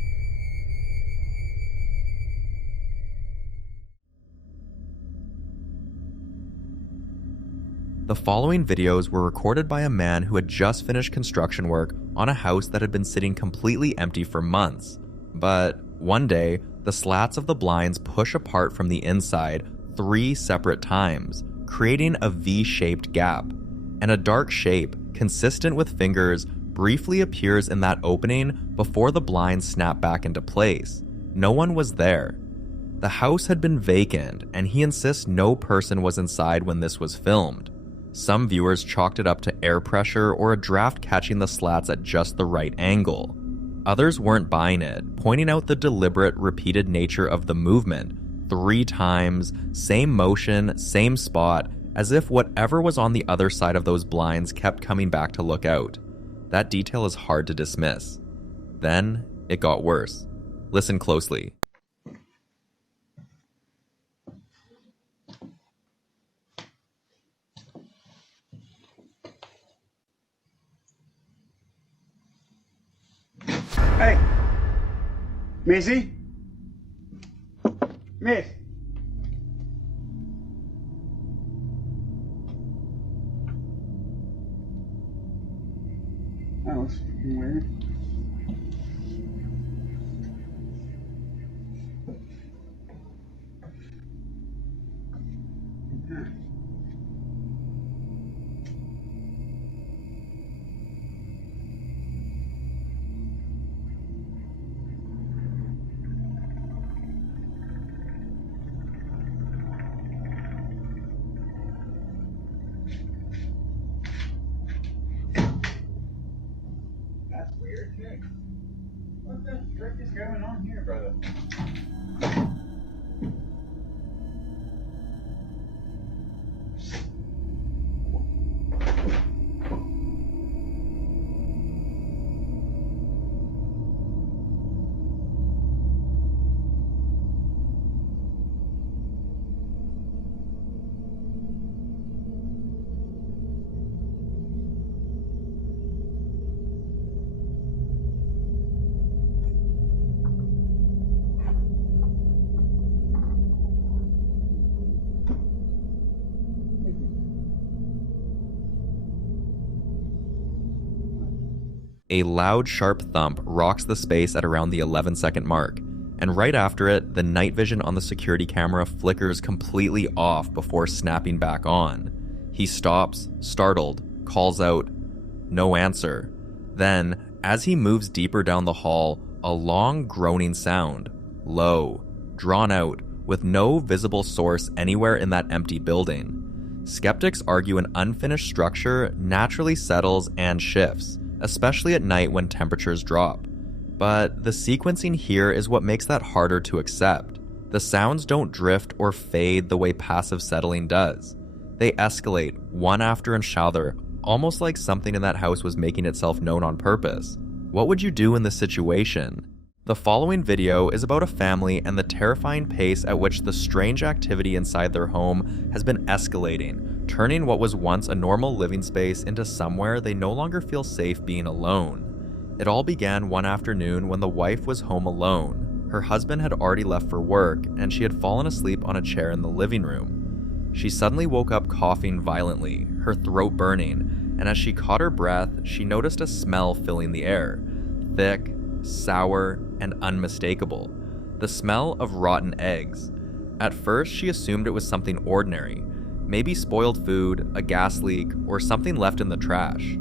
The following videos were recorded by a man who had just finished construction work on a house that had been sitting completely empty for months. But one day, the slats of the blinds push apart from the inside 3 separate times, creating a V-shaped gap. And a dark shape, consistent with fingers, briefly appears in that opening before the blinds snap back into place. No one was there. The house had been vacant, and he insists no person was inside when this was filmed. Some viewers chalked it up to air pressure or a draft catching the slats at just the right angle. Others weren't buying it, pointing out the deliberate, repeated nature of the movement. 3 times, same motion, same spot, as if whatever was on the other side of those blinds kept coming back to look out. That detail is hard to dismiss. Then, it got worse. Listen closely. Hey, Missy? Miss? That looks weird. That's weird, Nick. What the frick is going on here, brother? A loud, sharp thump rocks the space at around the 11-second mark, and right after it, the night vision on the security camera flickers completely off before snapping back on. He stops, startled, calls out, no answer. Then, as he moves deeper down the hall, a long groaning sound, low, drawn out, with no visible source anywhere in that empty building. Skeptics argue an unfinished structure naturally settles and shifts, especially at night when temperatures drop. But the sequencing here is what makes that harder to accept. The sounds don't drift or fade the way passive settling does. They escalate, one after another, almost like something in that house was making itself known on purpose. What would you do in this situation? The following video is about a family and the terrifying pace at which the strange activity inside their home has been escalating, turning what was once a normal living space into somewhere they no longer feel safe being alone. It all began one afternoon when the wife was home alone. Her husband had already left for work, and she had fallen asleep on a chair in the living room. She suddenly woke up coughing violently, her throat burning, and as she caught her breath, she noticed a smell filling the air. Thick, sour, and unmistakable. The smell of rotten eggs. At first, she assumed it was something ordinary, maybe spoiled food, a gas leak, or something left in the trash.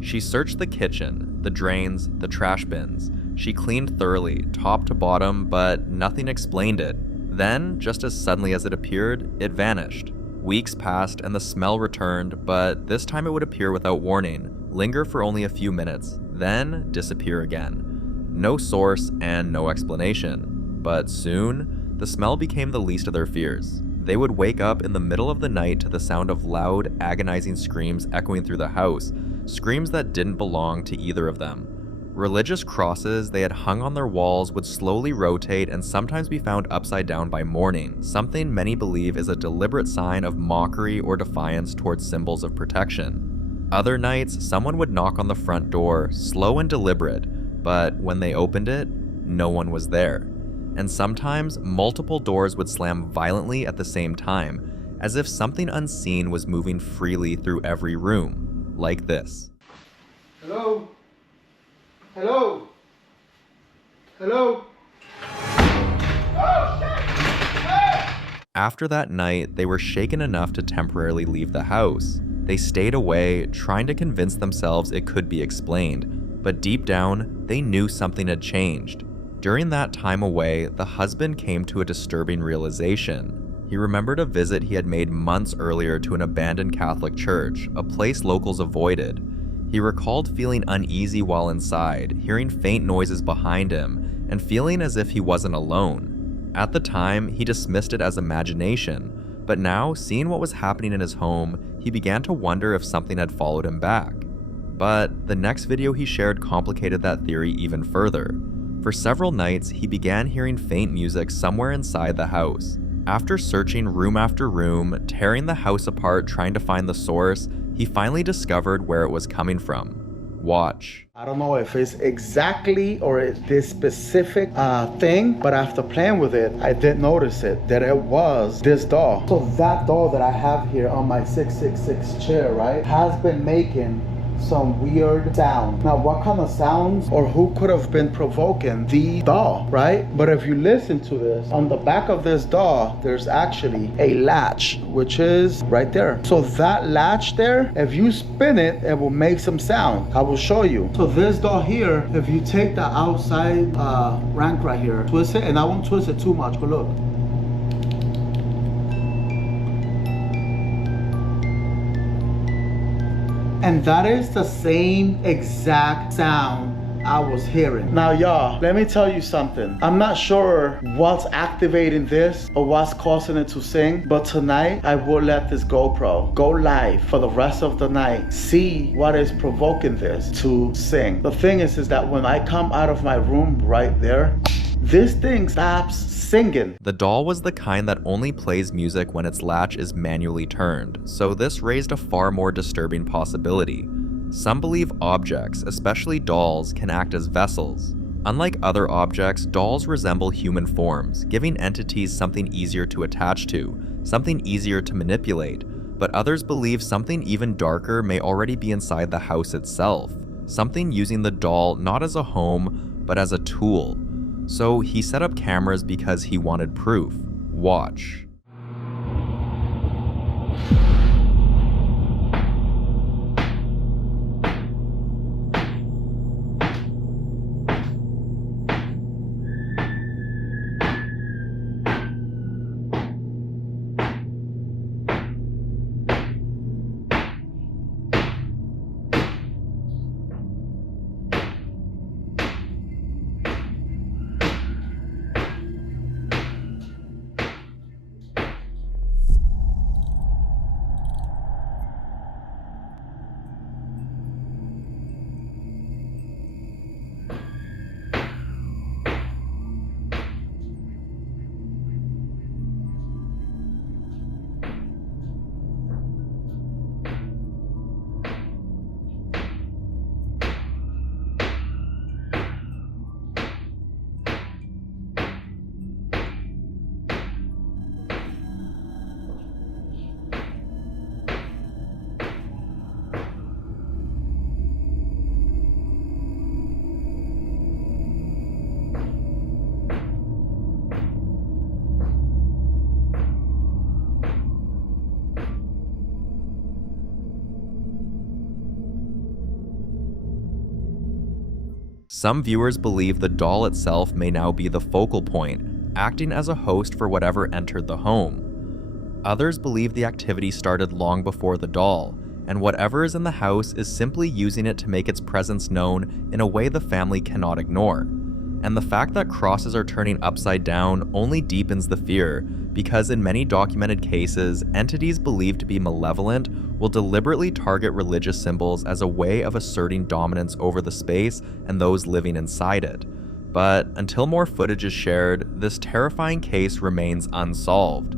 She searched the kitchen, the drains, the trash bins. She cleaned thoroughly, top to bottom, but nothing explained it. Then, just as suddenly as it appeared, it vanished. Weeks passed and the smell returned, but this time it would appear without warning, linger for only a few minutes, then disappear again. No source and no explanation. But soon, the smell became the least of their fears. They would wake up in the middle of the night to the sound of loud, agonizing screams echoing through the house, screams that didn't belong to either of them. Religious crosses they had hung on their walls would slowly rotate and sometimes be found upside down by morning, something many believe is a deliberate sign of mockery or defiance towards symbols of protection. Other nights, someone would knock on the front door, slow and deliberate, but when they opened it, no one was there. And sometimes, multiple doors would slam violently at the same time, as if something unseen was moving freely through every room, like this. Hello? Hello? Hello? Oh, shit! Hey! After that night, they were shaken enough to temporarily leave the house. They stayed away, trying to convince themselves it could be explained, but deep down, they knew something had changed. During that time away, the husband came to a disturbing realization. He remembered a visit he had made months earlier to an abandoned Catholic church, a place locals avoided. He recalled feeling uneasy while inside, hearing faint noises behind him, and feeling as if he wasn't alone. At the time, he dismissed it as imagination, but now, seeing what was happening in his home, he began to wonder if something had followed him back. But the next video he shared complicated that theory even further. For several nights, he began hearing faint music somewhere inside the house. After searching room after room, tearing the house apart trying to find the source, he finally discovered where it was coming from. Watch. I don't know if it's exactly or this specific thing, but after playing with it, I did notice it, that it was this doll. So that doll that I have here on my 666 chair, right, has been making some weird sound. Now, what kind of sounds or who could have been provoking the doll, right? But if you listen to this, on the back of this doll, there's actually a latch, which is right there. So that latch there, if you spin it, it will make some sound. I will show you. So this doll here, if you take the outside rank right here, twist it, and I won't twist it too much, but look. And that is the same exact sound I was hearing. Now, y'all, let me tell you something. I'm not sure what's activating this or what's causing it to sing, but tonight I will let this GoPro go live for the rest of the night. See what is provoking this to sing. The thing is that when I come out of my room right there, this thing stops singing. The doll was the kind that only plays music when its latch is manually turned, so this raised a far more disturbing possibility. Some believe objects, especially dolls, can act as vessels. Unlike other objects, dolls resemble human forms, giving entities something easier to attach to, something easier to manipulate, but others believe something even darker may already be inside the house itself, something using the doll not as a home, but as a tool. So he set up cameras because he wanted proof. Watch. Some viewers believe the doll itself may now be the focal point, acting as a host for whatever entered the home. Others believe the activity started long before the doll, and whatever is in the house is simply using it to make its presence known in a way the family cannot ignore. And the fact that crosses are turning upside down only deepens the fear, because in many documented cases, entities believed to be malevolent will deliberately target religious symbols as a way of asserting dominance over the space and those living inside it. But until more footage is shared, this terrifying case remains unsolved.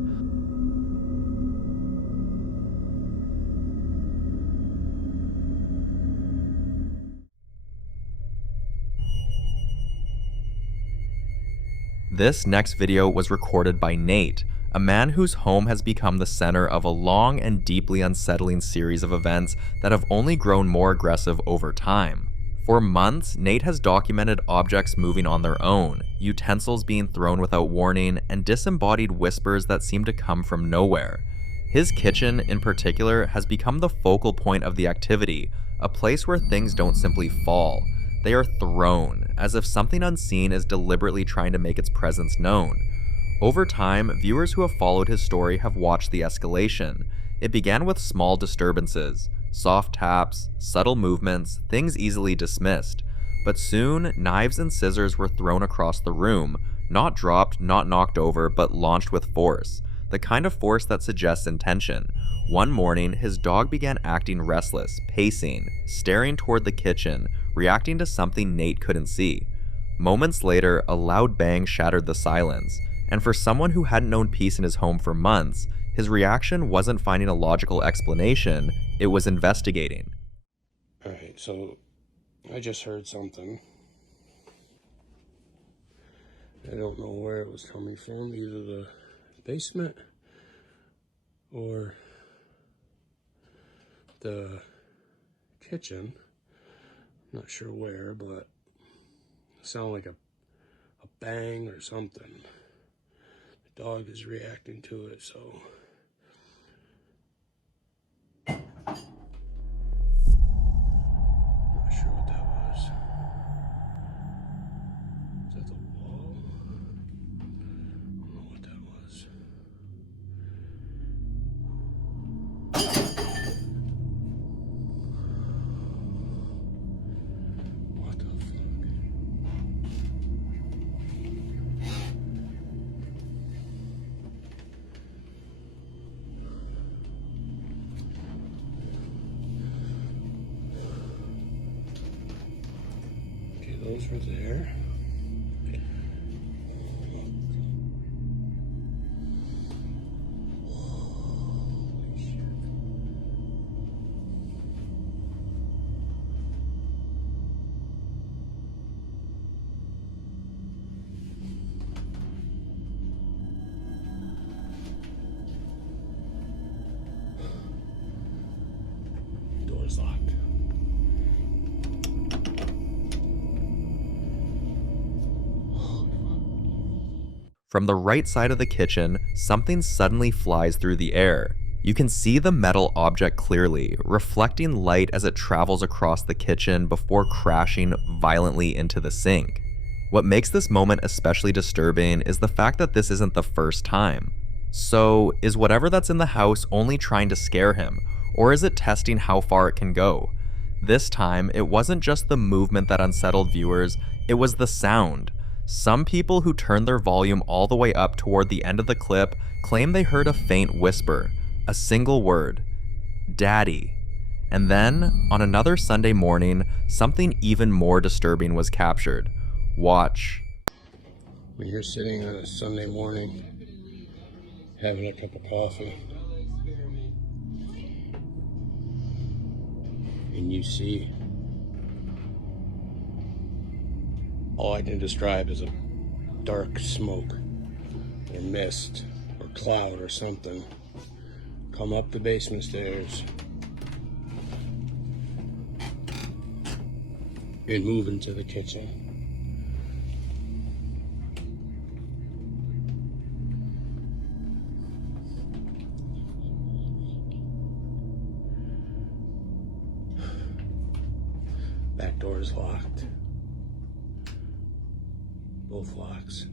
This next video was recorded by Nate, a man whose home has become the center of a long and deeply unsettling series of events that have only grown more aggressive over time. For months, Nate has documented objects moving on their own, utensils being thrown without warning, and disembodied whispers that seem to come from nowhere. His kitchen, in particular, has become the focal point of the activity, a place where things don't simply fall. They are thrown, as if something unseen is deliberately trying to make its presence known. Over time, viewers who have followed his story have watched the escalation. It began with small disturbances, soft taps, subtle movements, things easily dismissed. But soon, knives and scissors were thrown across the room, not dropped, not knocked over, but launched with force. The kind of force that suggests intention. One morning, his dog began acting restless, pacing, staring toward the kitchen, reacting to something Nate couldn't see. Moments later, a loud bang shattered the silence, and for someone who hadn't known peace in his home for months, his reaction wasn't finding a logical explanation, it was investigating. Alright, so I just heard something. I don't know where it was coming from, either the basement or the kitchen. Not sure where, but it sounded like a bang or something. The dog is reacting to it, so not sure what that was. Is that the wall? I don't know what that was. Those were there. Door's locked. From the right side of the kitchen, something suddenly flies through the air. You can see the metal object clearly, reflecting light as it travels across the kitchen before crashing violently into the sink. What makes this moment especially disturbing is the fact that this isn't the first time. So, is whatever that's in the house only trying to scare him, or is it testing how far it can go? This time, it wasn't just the movement that unsettled viewers, it was the sound. Some people who turned their volume all the way up toward the end of the clip claim they heard a faint whisper, a single word, "Daddy." And then, on another Sunday morning, something even more disturbing was captured. Watch. When you're sitting on a Sunday morning, having a cup of coffee, and you see all I can describe as a dark smoke or mist or cloud or something come up the basement stairs and move into the kitchen. Back door is locked. both locks.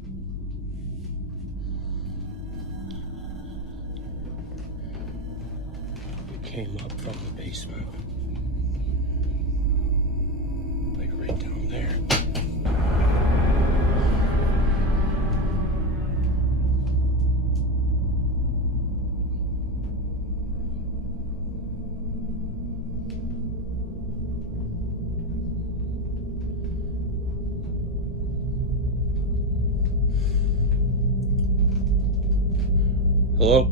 We came up from the basement. Like right down there. Hello?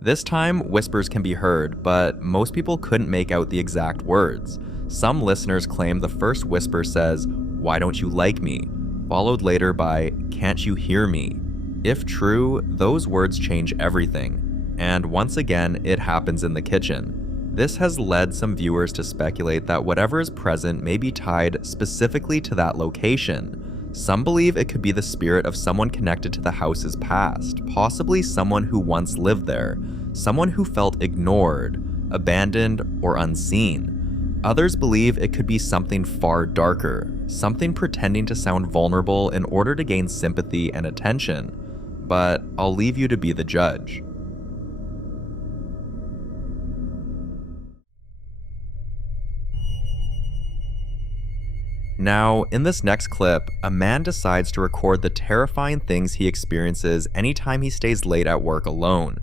This time, whispers can be heard, but most people couldn't make out the exact words. Some listeners claim the first whisper says, "Why don't you like me?" followed later by, "Can't you hear me?" If true, those words change everything. And once again, it happens in the kitchen. This has led some viewers to speculate that whatever is present may be tied specifically to that location. Some believe it could be the spirit of someone connected to the house's past, possibly someone who once lived there, someone who felt ignored, abandoned, or unseen. Others believe it could be something far darker, something pretending to sound vulnerable in order to gain sympathy and attention. But I'll leave you to be the judge. Now, in this next clip, a man decides to record the terrifying things he experiences anytime he stays late at work alone.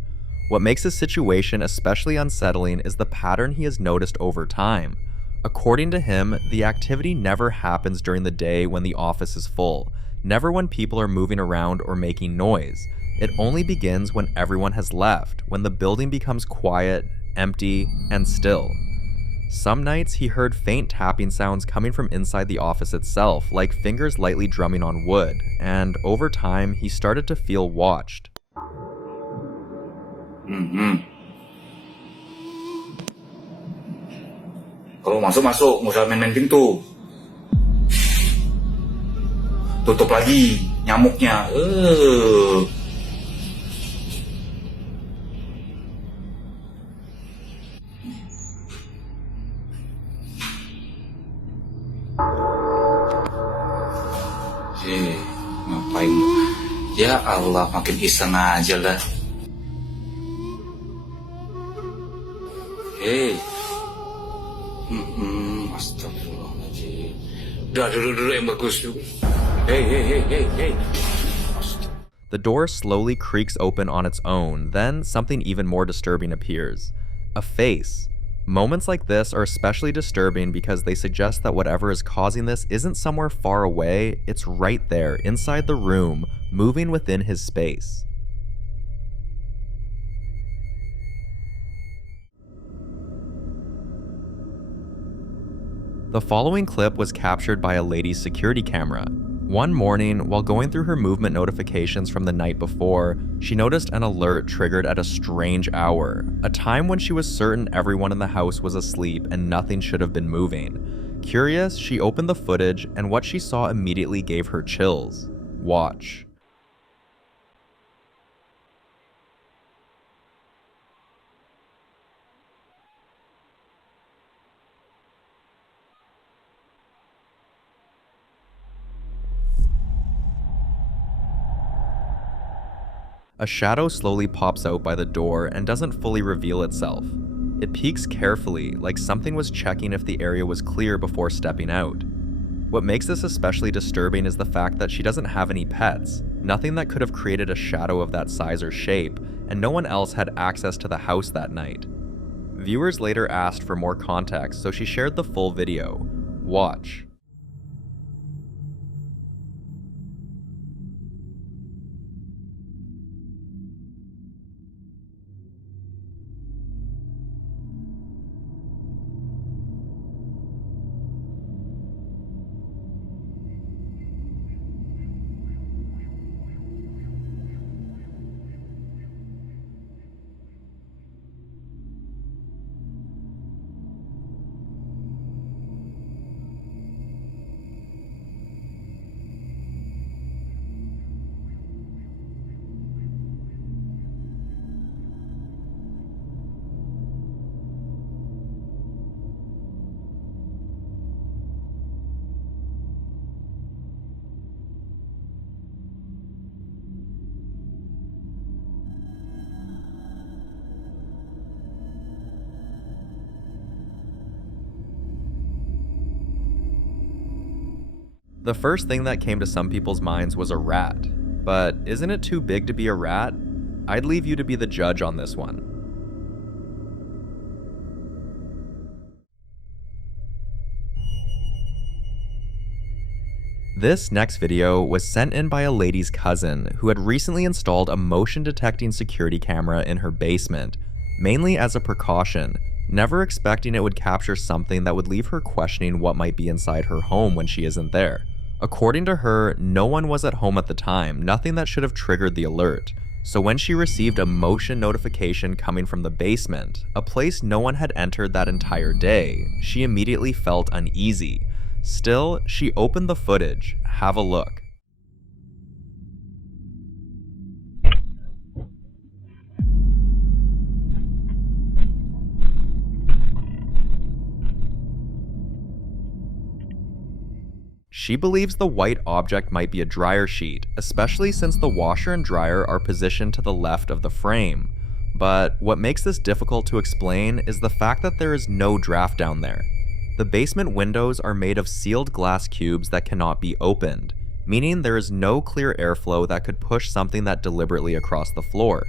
What makes his situation especially unsettling is the pattern he has noticed over time. According to him, the activity never happens during the day when the office is full, never when people are moving around or making noise. It only begins when everyone has left, when the building becomes quiet, empty, and still. Some nights he heard faint tapping sounds coming from inside the office itself, like fingers lightly drumming on wood, and over time he started to feel watched. Kalau masuk, nggak usah main-main pintu. Tutup lagi nyamuknya. Ngapain? Ya Allah, makin iseng aja lah. Astagfirullahaladzim. Udah dulu yang bagus. Hey. The door slowly creaks open on its own, then something even more disturbing appears. A face. Moments like this are especially disturbing because they suggest that whatever is causing this isn't somewhere far away, it's right there, inside the room, moving within his space. The following clip was captured by a lady's security camera. One morning, while going through her movement notifications from the night before, she noticed an alert triggered at a strange hour, a time when she was certain everyone in the house was asleep and nothing should have been moving. Curious, she opened the footage, and what she saw immediately gave her chills. Watch. A shadow slowly pops out by the door and doesn't fully reveal itself. It peeks carefully, like something was checking if the area was clear before stepping out. What makes this especially disturbing is the fact that she doesn't have any pets, nothing that could have created a shadow of that size or shape, and no one else had access to the house that night. Viewers later asked for more context, so she shared the full video. Watch. The first thing that came to some people's minds was a rat, but isn't it too big to be a rat? I'd leave you to be the judge on this one. This next video was sent in by a lady's cousin who had recently installed a motion detecting security camera in her basement, mainly as a precaution, never expecting it would capture something that would leave her questioning what might be inside her home when she isn't there. According to her, no one was at home at the time, nothing that should have triggered the alert. So when she received a motion notification coming from the basement, a place no one had entered that entire day, she immediately felt uneasy. Still, she opened the footage. Have a look. She believes the white object might be a dryer sheet, especially since the washer and dryer are positioned to the left of the frame. But what makes this difficult to explain is the fact that there is no draft down there. The basement windows are made of sealed glass cubes that cannot be opened, meaning there is no clear airflow that could push something that deliberately across the floor.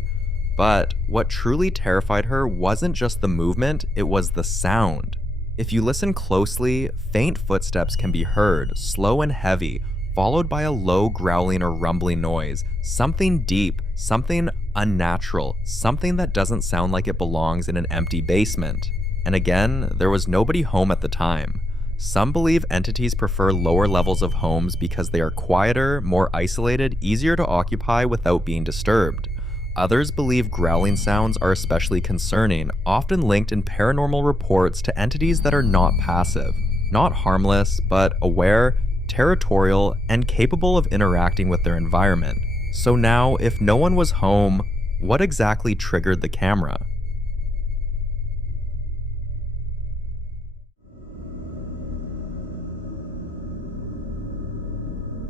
But what truly terrified her wasn't just the movement, it was the sound. If you listen closely, faint footsteps can be heard, slow and heavy, followed by a low growling or rumbling noise, something deep, something unnatural, something that doesn't sound like it belongs in an empty basement. And again, there was nobody home at the time. Some believe entities prefer lower levels of homes because they are quieter, more isolated, easier to occupy without being disturbed. Others believe growling sounds are especially concerning, often linked in paranormal reports to entities that are not passive, not harmless, but aware, territorial, and capable of interacting with their environment. So now, if no one was home, what exactly triggered the camera?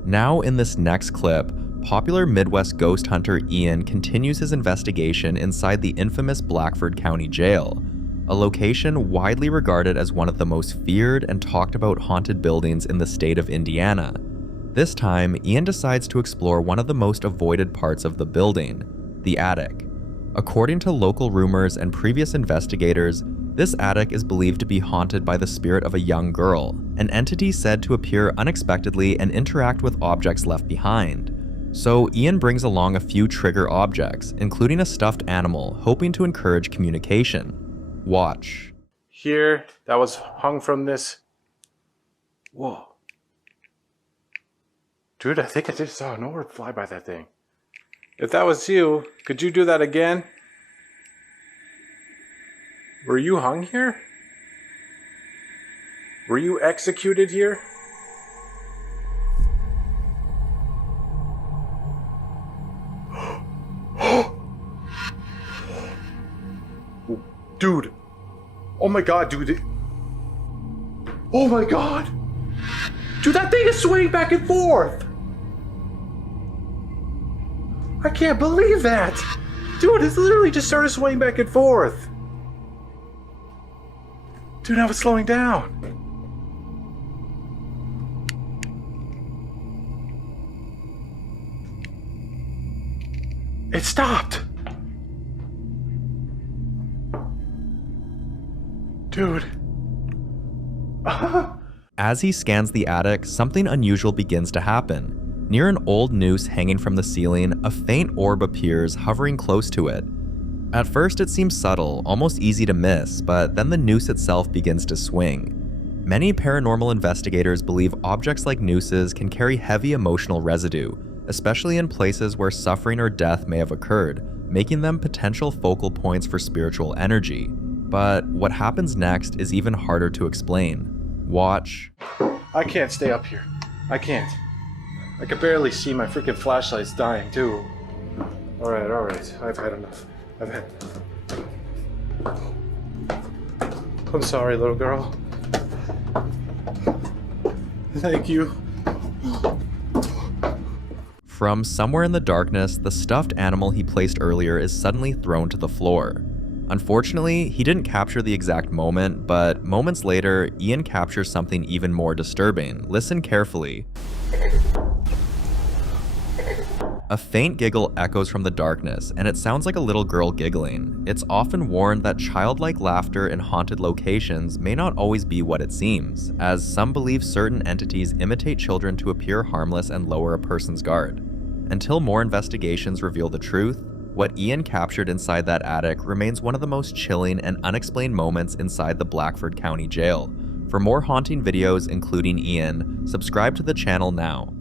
Now in this next clip, popular Midwest ghost hunter Ian continues his investigation inside the infamous Blackford County Jail, a location widely regarded as one of the most feared and talked about haunted buildings in the state of Indiana. This time, Ian decides to explore one of the most avoided parts of the building, the attic. According to local rumors and previous investigators, this attic is believed to be haunted by the spirit of a young girl, an entity said to appear unexpectedly and interact with objects left behind. So Ian brings along a few trigger objects, including a stuffed animal, hoping to encourage communication. Watch. Here, that was hung from this. Whoa. Dude, I think I just saw an orb fly by that thing. If that was you, could you do that again? Were you hung here? Were you executed here? Dude. Oh my god, dude. Oh my god. Dude, that thing is swaying back and forth. I can't believe that. Dude, it's literally just started swaying back and forth. Dude, now it's slowing down. It stopped. Dude. As he scans the attic, something unusual begins to happen. Near an old noose hanging from the ceiling, a faint orb appears, hovering close to it. At first it seems subtle, almost easy to miss, but then the noose itself begins to swing. Many paranormal investigators believe objects like nooses can carry heavy emotional residue, especially in places where suffering or death may have occurred, making them potential focal points for spiritual energy. But what happens next is even harder to explain. Watch. I can't stay up here. I can't. I can barely see. My freaking flashlight's dying too. Alright. I've had enough. I'm sorry, little girl. Thank you. From somewhere in the darkness, the stuffed animal he placed earlier is suddenly thrown to the floor. Unfortunately, he didn't capture the exact moment, but moments later, Ian captures something even more disturbing. Listen carefully. A faint giggle echoes from the darkness, and it sounds like a little girl giggling. It's often warned that childlike laughter in haunted locations may not always be what it seems, as some believe certain entities imitate children to appear harmless and lower a person's guard. Until more investigations reveal the truth, what Ian captured inside that attic remains one of the most chilling and unexplained moments inside the Blackford County Jail. For more haunting videos including Ian, subscribe to the channel now.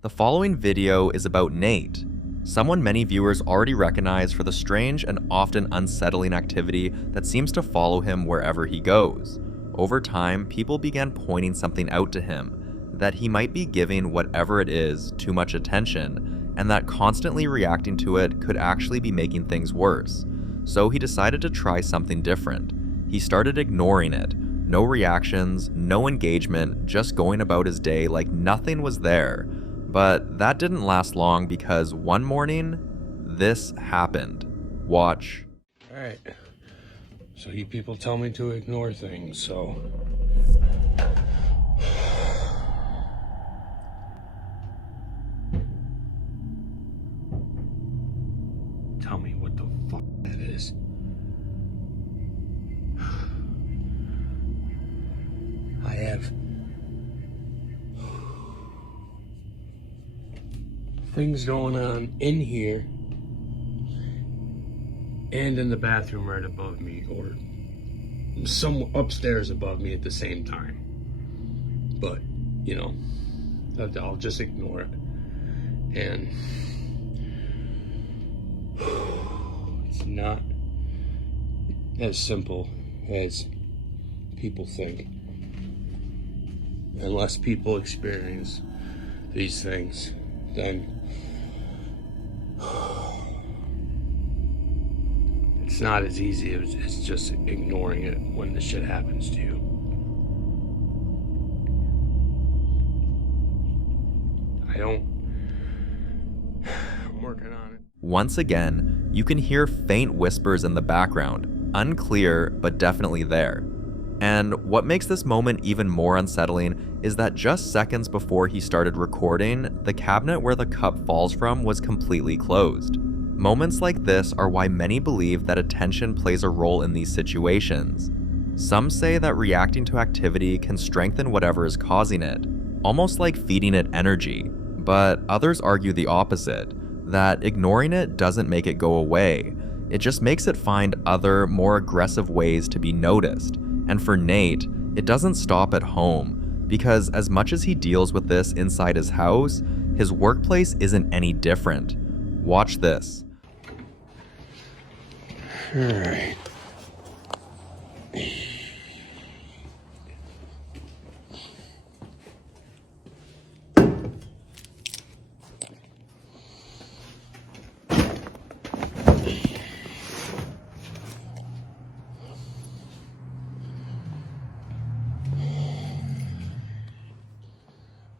The following video is about Nate, someone many viewers already recognize for the strange and often unsettling activity that seems to follow him wherever he goes. Over time, people began pointing something out to him, that he might be giving whatever it is too much attention, and that constantly reacting to it could actually be making things worse. So he decided to try something different. He started ignoring it. No reactions, no engagement, just going about his day like nothing was there. But that didn't last long because one morning, this happened. Watch. Alright. So you people tell me to ignore things, so... Tell me what the fuck that is. I have... things going on in here and in the bathroom right above me, or some upstairs above me at the same time. But, you know, I'll just ignore it. And it's not as simple as people think. Unless people experience these things, then it's not as easy as just ignoring it when this shit happens to you. I'm working on it. Once again, you can hear faint whispers in the background, unclear but definitely there. And what makes this moment even more unsettling is that just seconds before he started recording, the cabinet where the cup falls from was completely closed. Moments like this are why many believe that attention plays a role in these situations. Some say that reacting to activity can strengthen whatever is causing it, almost like feeding it energy, but others argue the opposite, that ignoring it doesn't make it go away. It just makes it find other, more aggressive ways to be noticed. And for Nate, it doesn't stop at home, because as much as he deals with this inside his house, his workplace isn't any different. Watch this. All right.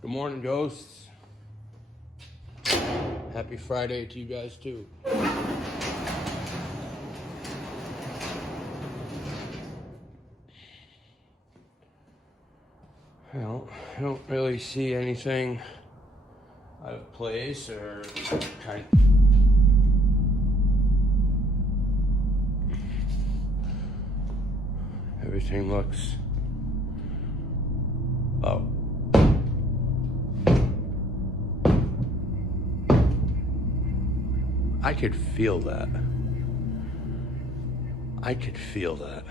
Good morning, ghosts. Happy Friday to you guys, too. Well, I don't really see anything out of place or kind of... Everything looks... Oh. I could feel that. I could feel that.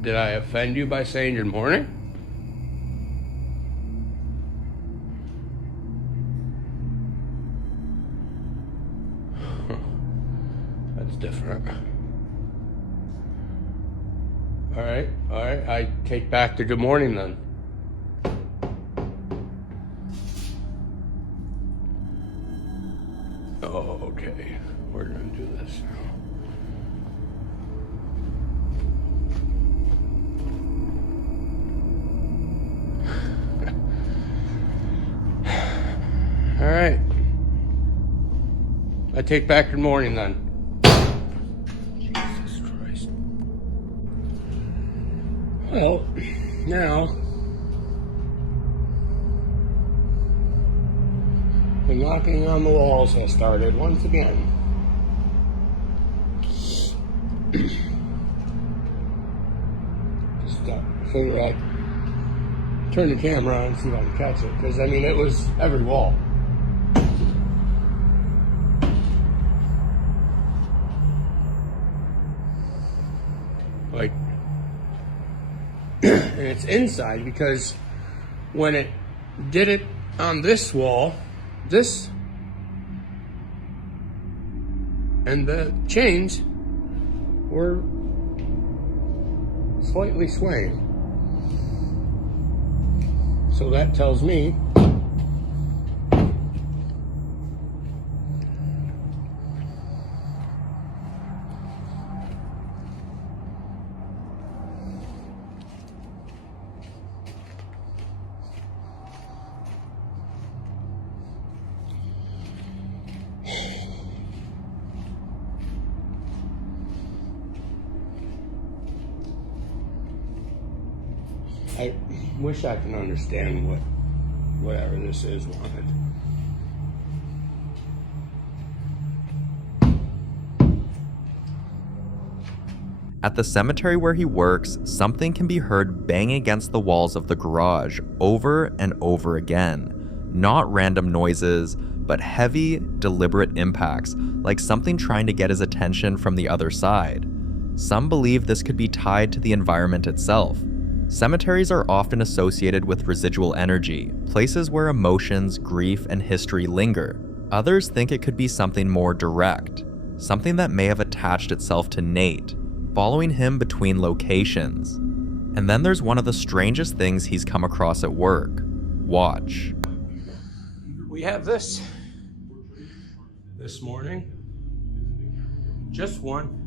Did I offend you by saying good morning? That's different. All right, I take back the good morning then. Oh, okay. We're gonna do this now. All right. I take back good morning then. Jesus Christ. Well, now the knocking on the walls has started once again. Just figure I'd turn the camera on and see if I can catch it, because I mean it was every wall. Like, and it's inside because when it did it on this wall, this and the chains were slightly swaying. So that tells me I wish I can understand what whatever this is wanted. At the cemetery where he works, something can be heard bang against the walls of the garage over and over again. Not random noises, but heavy, deliberate impacts, like something trying to get his attention from the other side. Some believe this could be tied to the environment itself. Cemeteries are often associated with residual energy, places where emotions, grief, and history linger. Others think it could be something more direct, something that may have attached itself to Nate, following him between locations. And then there's one of the strangest things he's come across at work. Watch. We have this morning. Just one.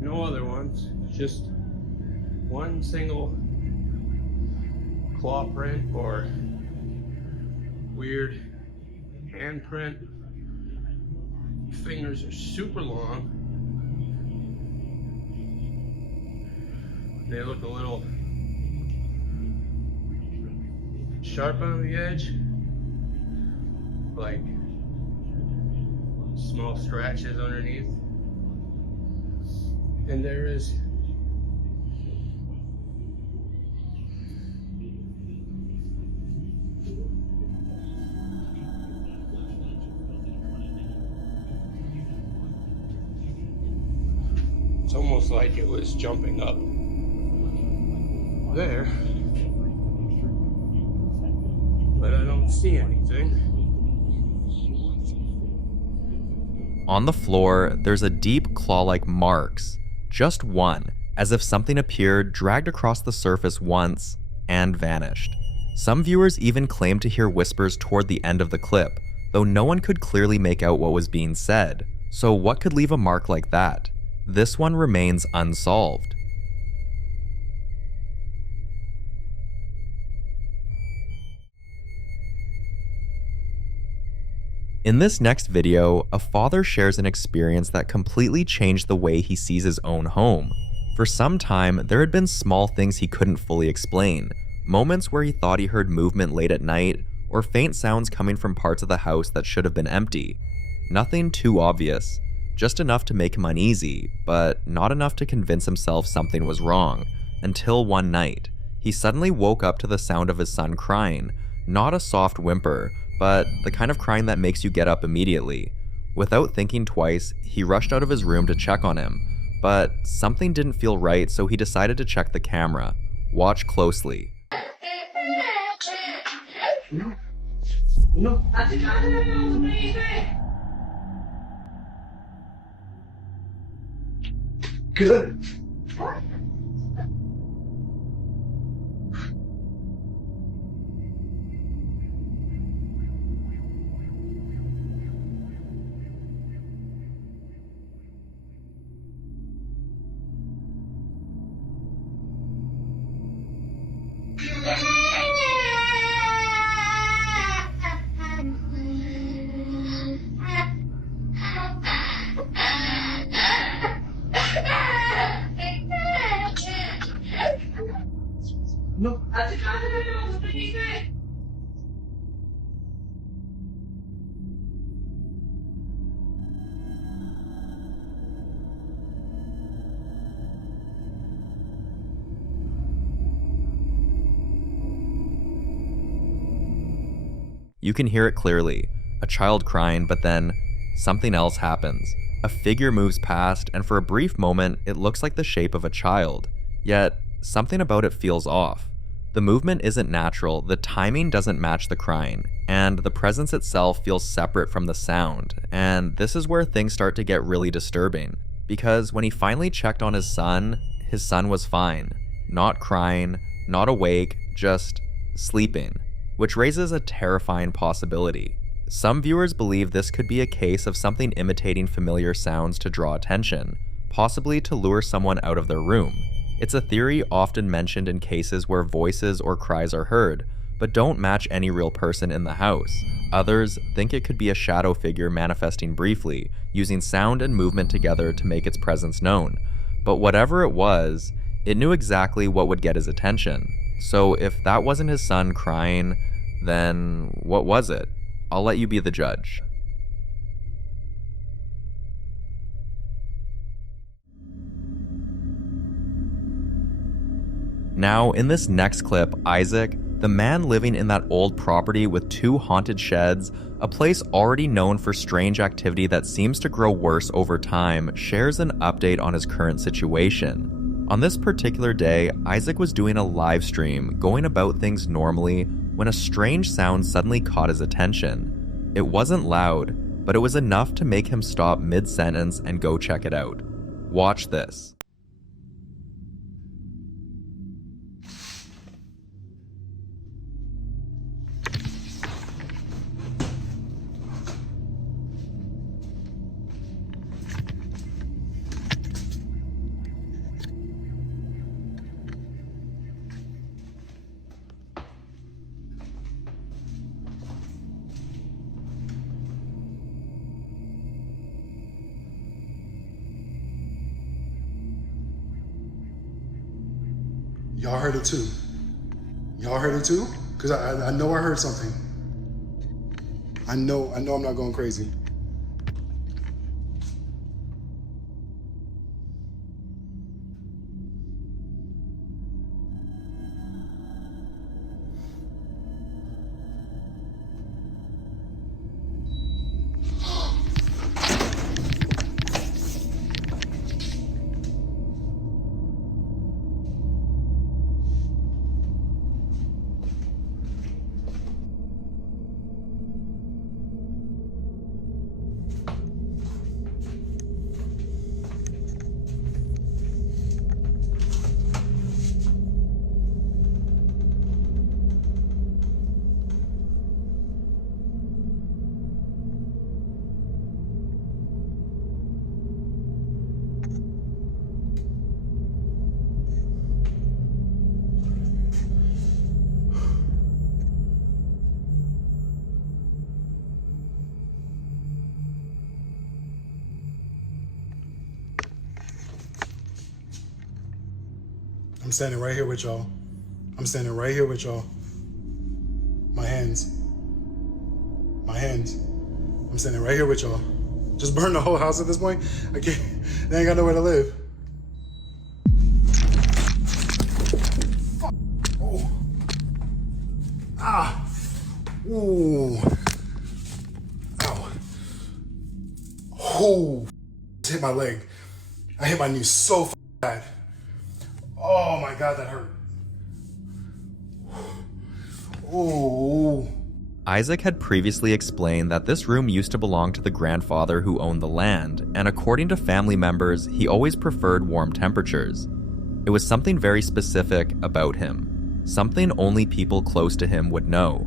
No other ones. Just one single claw print or weird handprint. Fingers are super long. They look a little sharp on the edge, like small scratches underneath. And there is it's almost like it was jumping up there, but I don't see anything. On the floor, there's a deep claw-like marks. Just one, as if something appeared, dragged across the surface once, and vanished. Some viewers even claimed to hear whispers toward the end of the clip, though no one could clearly make out what was being said. So what could leave a mark like that? This one remains unsolved. In this next video, a father shares an experience that completely changed the way he sees his own home. For some time, there had been small things he couldn't fully explain. Moments where he thought he heard movement late at night, or faint sounds coming from parts of the house that should have been empty. Nothing too obvious, just enough to make him uneasy, but not enough to convince himself something was wrong. Until one night, he suddenly woke up to the sound of his son crying, not a soft whimper, but the kind of crying that makes you get up immediately. Without thinking twice, he rushed out of his room to check on him, but something didn't feel right, so he decided to check the camera. Watch closely. No. Good. You can hear it clearly, a child crying, but then something else happens. A figure moves past, and for a brief moment, it looks like the shape of a child. Yet, something about it feels off. The movement isn't natural, the timing doesn't match the crying, and the presence itself feels separate from the sound. And this is where things start to get really disturbing, because when he finally checked on his son was fine. Not crying, not awake, just sleeping, which raises a terrifying possibility. Some viewers believe this could be a case of something imitating familiar sounds to draw attention, possibly to lure someone out of their room. It's a theory often mentioned in cases where voices or cries are heard, but don't match any real person in the house. Others think it could be a shadow figure manifesting briefly, using sound and movement together to make its presence known. But whatever it was, it knew exactly what would get his attention. So if that wasn't his son crying, then what was it? I'll let you be the judge. Now, in this next clip, Isaac, the man living in that old property with 2 haunted sheds, a place already known for strange activity that seems to grow worse over time, shares an update on his current situation. On this particular day, Isaac was doing a live stream, going about things normally, when a strange sound suddenly caught his attention. It wasn't loud, but it was enough to make him stop mid-sentence and go check it out. Watch this. Y'all heard it too? Y'all heard it too? Because I know I heard something. I know I'm not going crazy. I'm standing right here with y'all. I'm standing right here with y'all. My hands. My hands. I'm standing right here with y'all. Just burn the whole house at this point. I can't, they ain't got nowhere to live. Fuck. Oh. Ah. Ooh. Ow. Oh. Hit my leg. I hit my knee so bad. Oh my God, that hurt. Oh. Isaac had previously explained that this room used to belong to the grandfather who owned the land, and according to family members, he always preferred warm temperatures. It was something very specific about him, something only people close to him would know.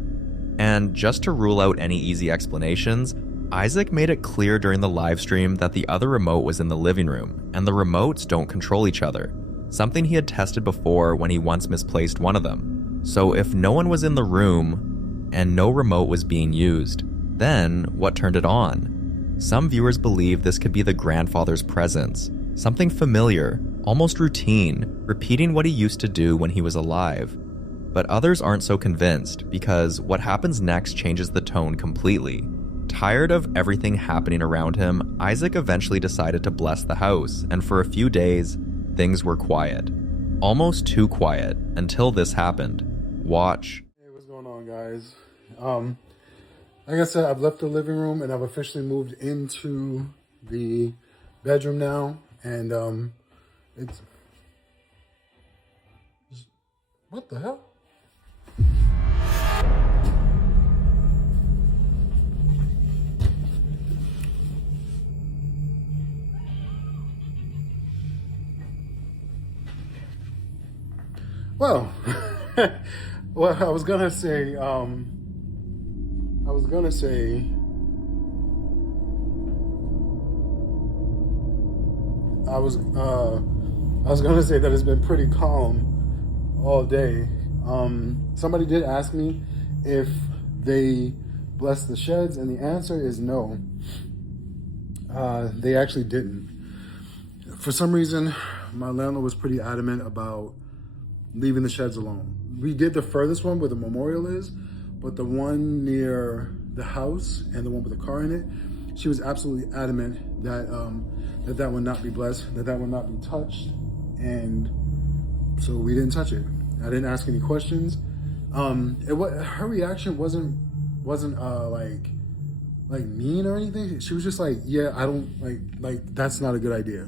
And just to rule out any easy explanations, Isaac made it clear during the live stream that the other remote was in the living room, and the remotes don't control each other. Something he had tested before when he once misplaced one of them. So if no one was in the room and no remote was being used, then what turned it on? Some viewers believe this could be the grandfather's presence, something familiar, almost routine, repeating what he used to do when he was alive. But others aren't so convinced because what happens next changes the tone completely. Tired of everything happening around him, Isaac eventually decided to bless the house, and for a few days, things were quiet. Almost too quiet until this happened. Watch. Hey, what's going on, guys? like I said, I've left the living room and I've officially moved into the bedroom now. And it's... What the hell? Well, well, I was gonna say, I was gonna say that it's been pretty calm all day. Somebody did ask me if they blessed the sheds, and the answer is no. They actually didn't. For some reason, my landlord was pretty adamant about leaving the sheds alone. We did the furthest one where the memorial is, but the one near the house and the one with the car in it, she was absolutely adamant that that would not be blessed, that would not be touched, and so we didn't touch it. I didn't ask any questions. Her reaction wasn't like mean or anything. She was just like, yeah, I don't like that's not a good idea.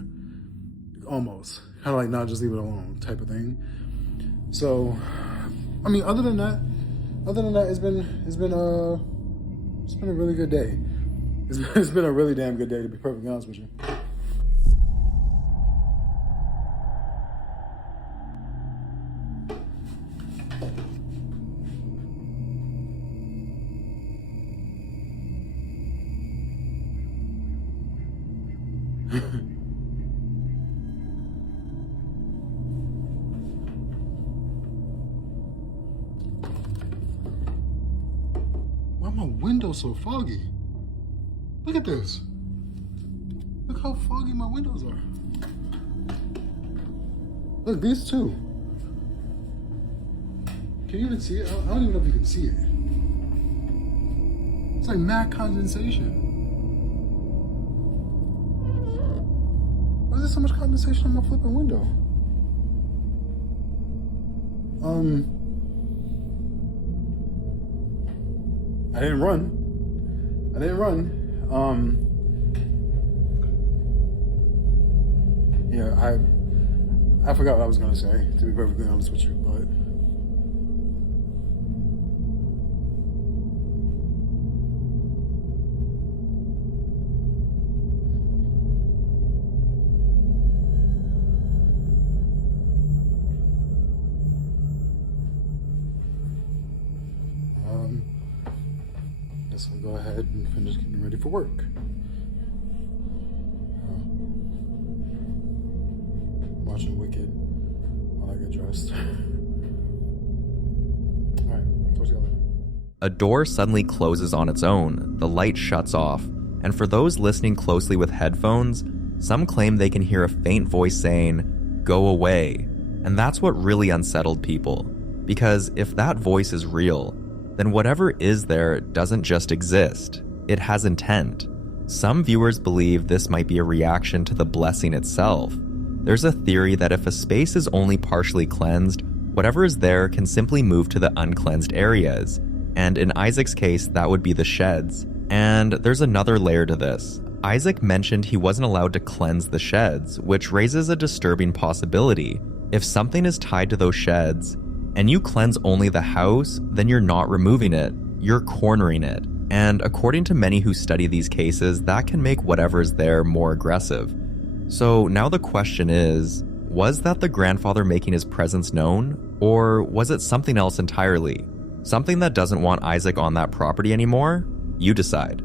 Almost kind of like, nah, just leave it alone type of thing. So, I mean, other than that, it's been a really good day. It's been a really damn good day, to be perfectly honest with you. Why are my windows so foggy? Look at this. Look how foggy my windows are. Look, these two. Can you even see it? I don't even know if you can see it. It's like mad condensation. Why is there so much condensation on my flipping window? I didn't run. Yeah, I forgot what I was gonna say, to be perfectly honest with you, but guess I'll go ahead and finish getting ready for work. Watching Wicked while I get dressed. Alright, talk to you later. A door suddenly closes on its own, the light shuts off, and for those listening closely with headphones, some claim they can hear a faint voice saying, "Go away." And that's what really unsettled people. Because if that voice is real, then whatever is there doesn't just exist. It has intent. Some viewers believe this might be a reaction to the blessing itself. There's a theory that if a space is only partially cleansed, whatever is there can simply move to the uncleansed areas. And in Isaac's case, that would be the sheds. And there's another layer to this. Isaac mentioned he wasn't allowed to cleanse the sheds, which raises a disturbing possibility. If something is tied to those sheds, and you cleanse only the house, then you're not removing it, you're cornering it. And according to many who study these cases, that can make whatever's there more aggressive. So now the question is, was that the grandfather making his presence known? Or was it something else entirely? Something that doesn't want Isaac on that property anymore? You decide.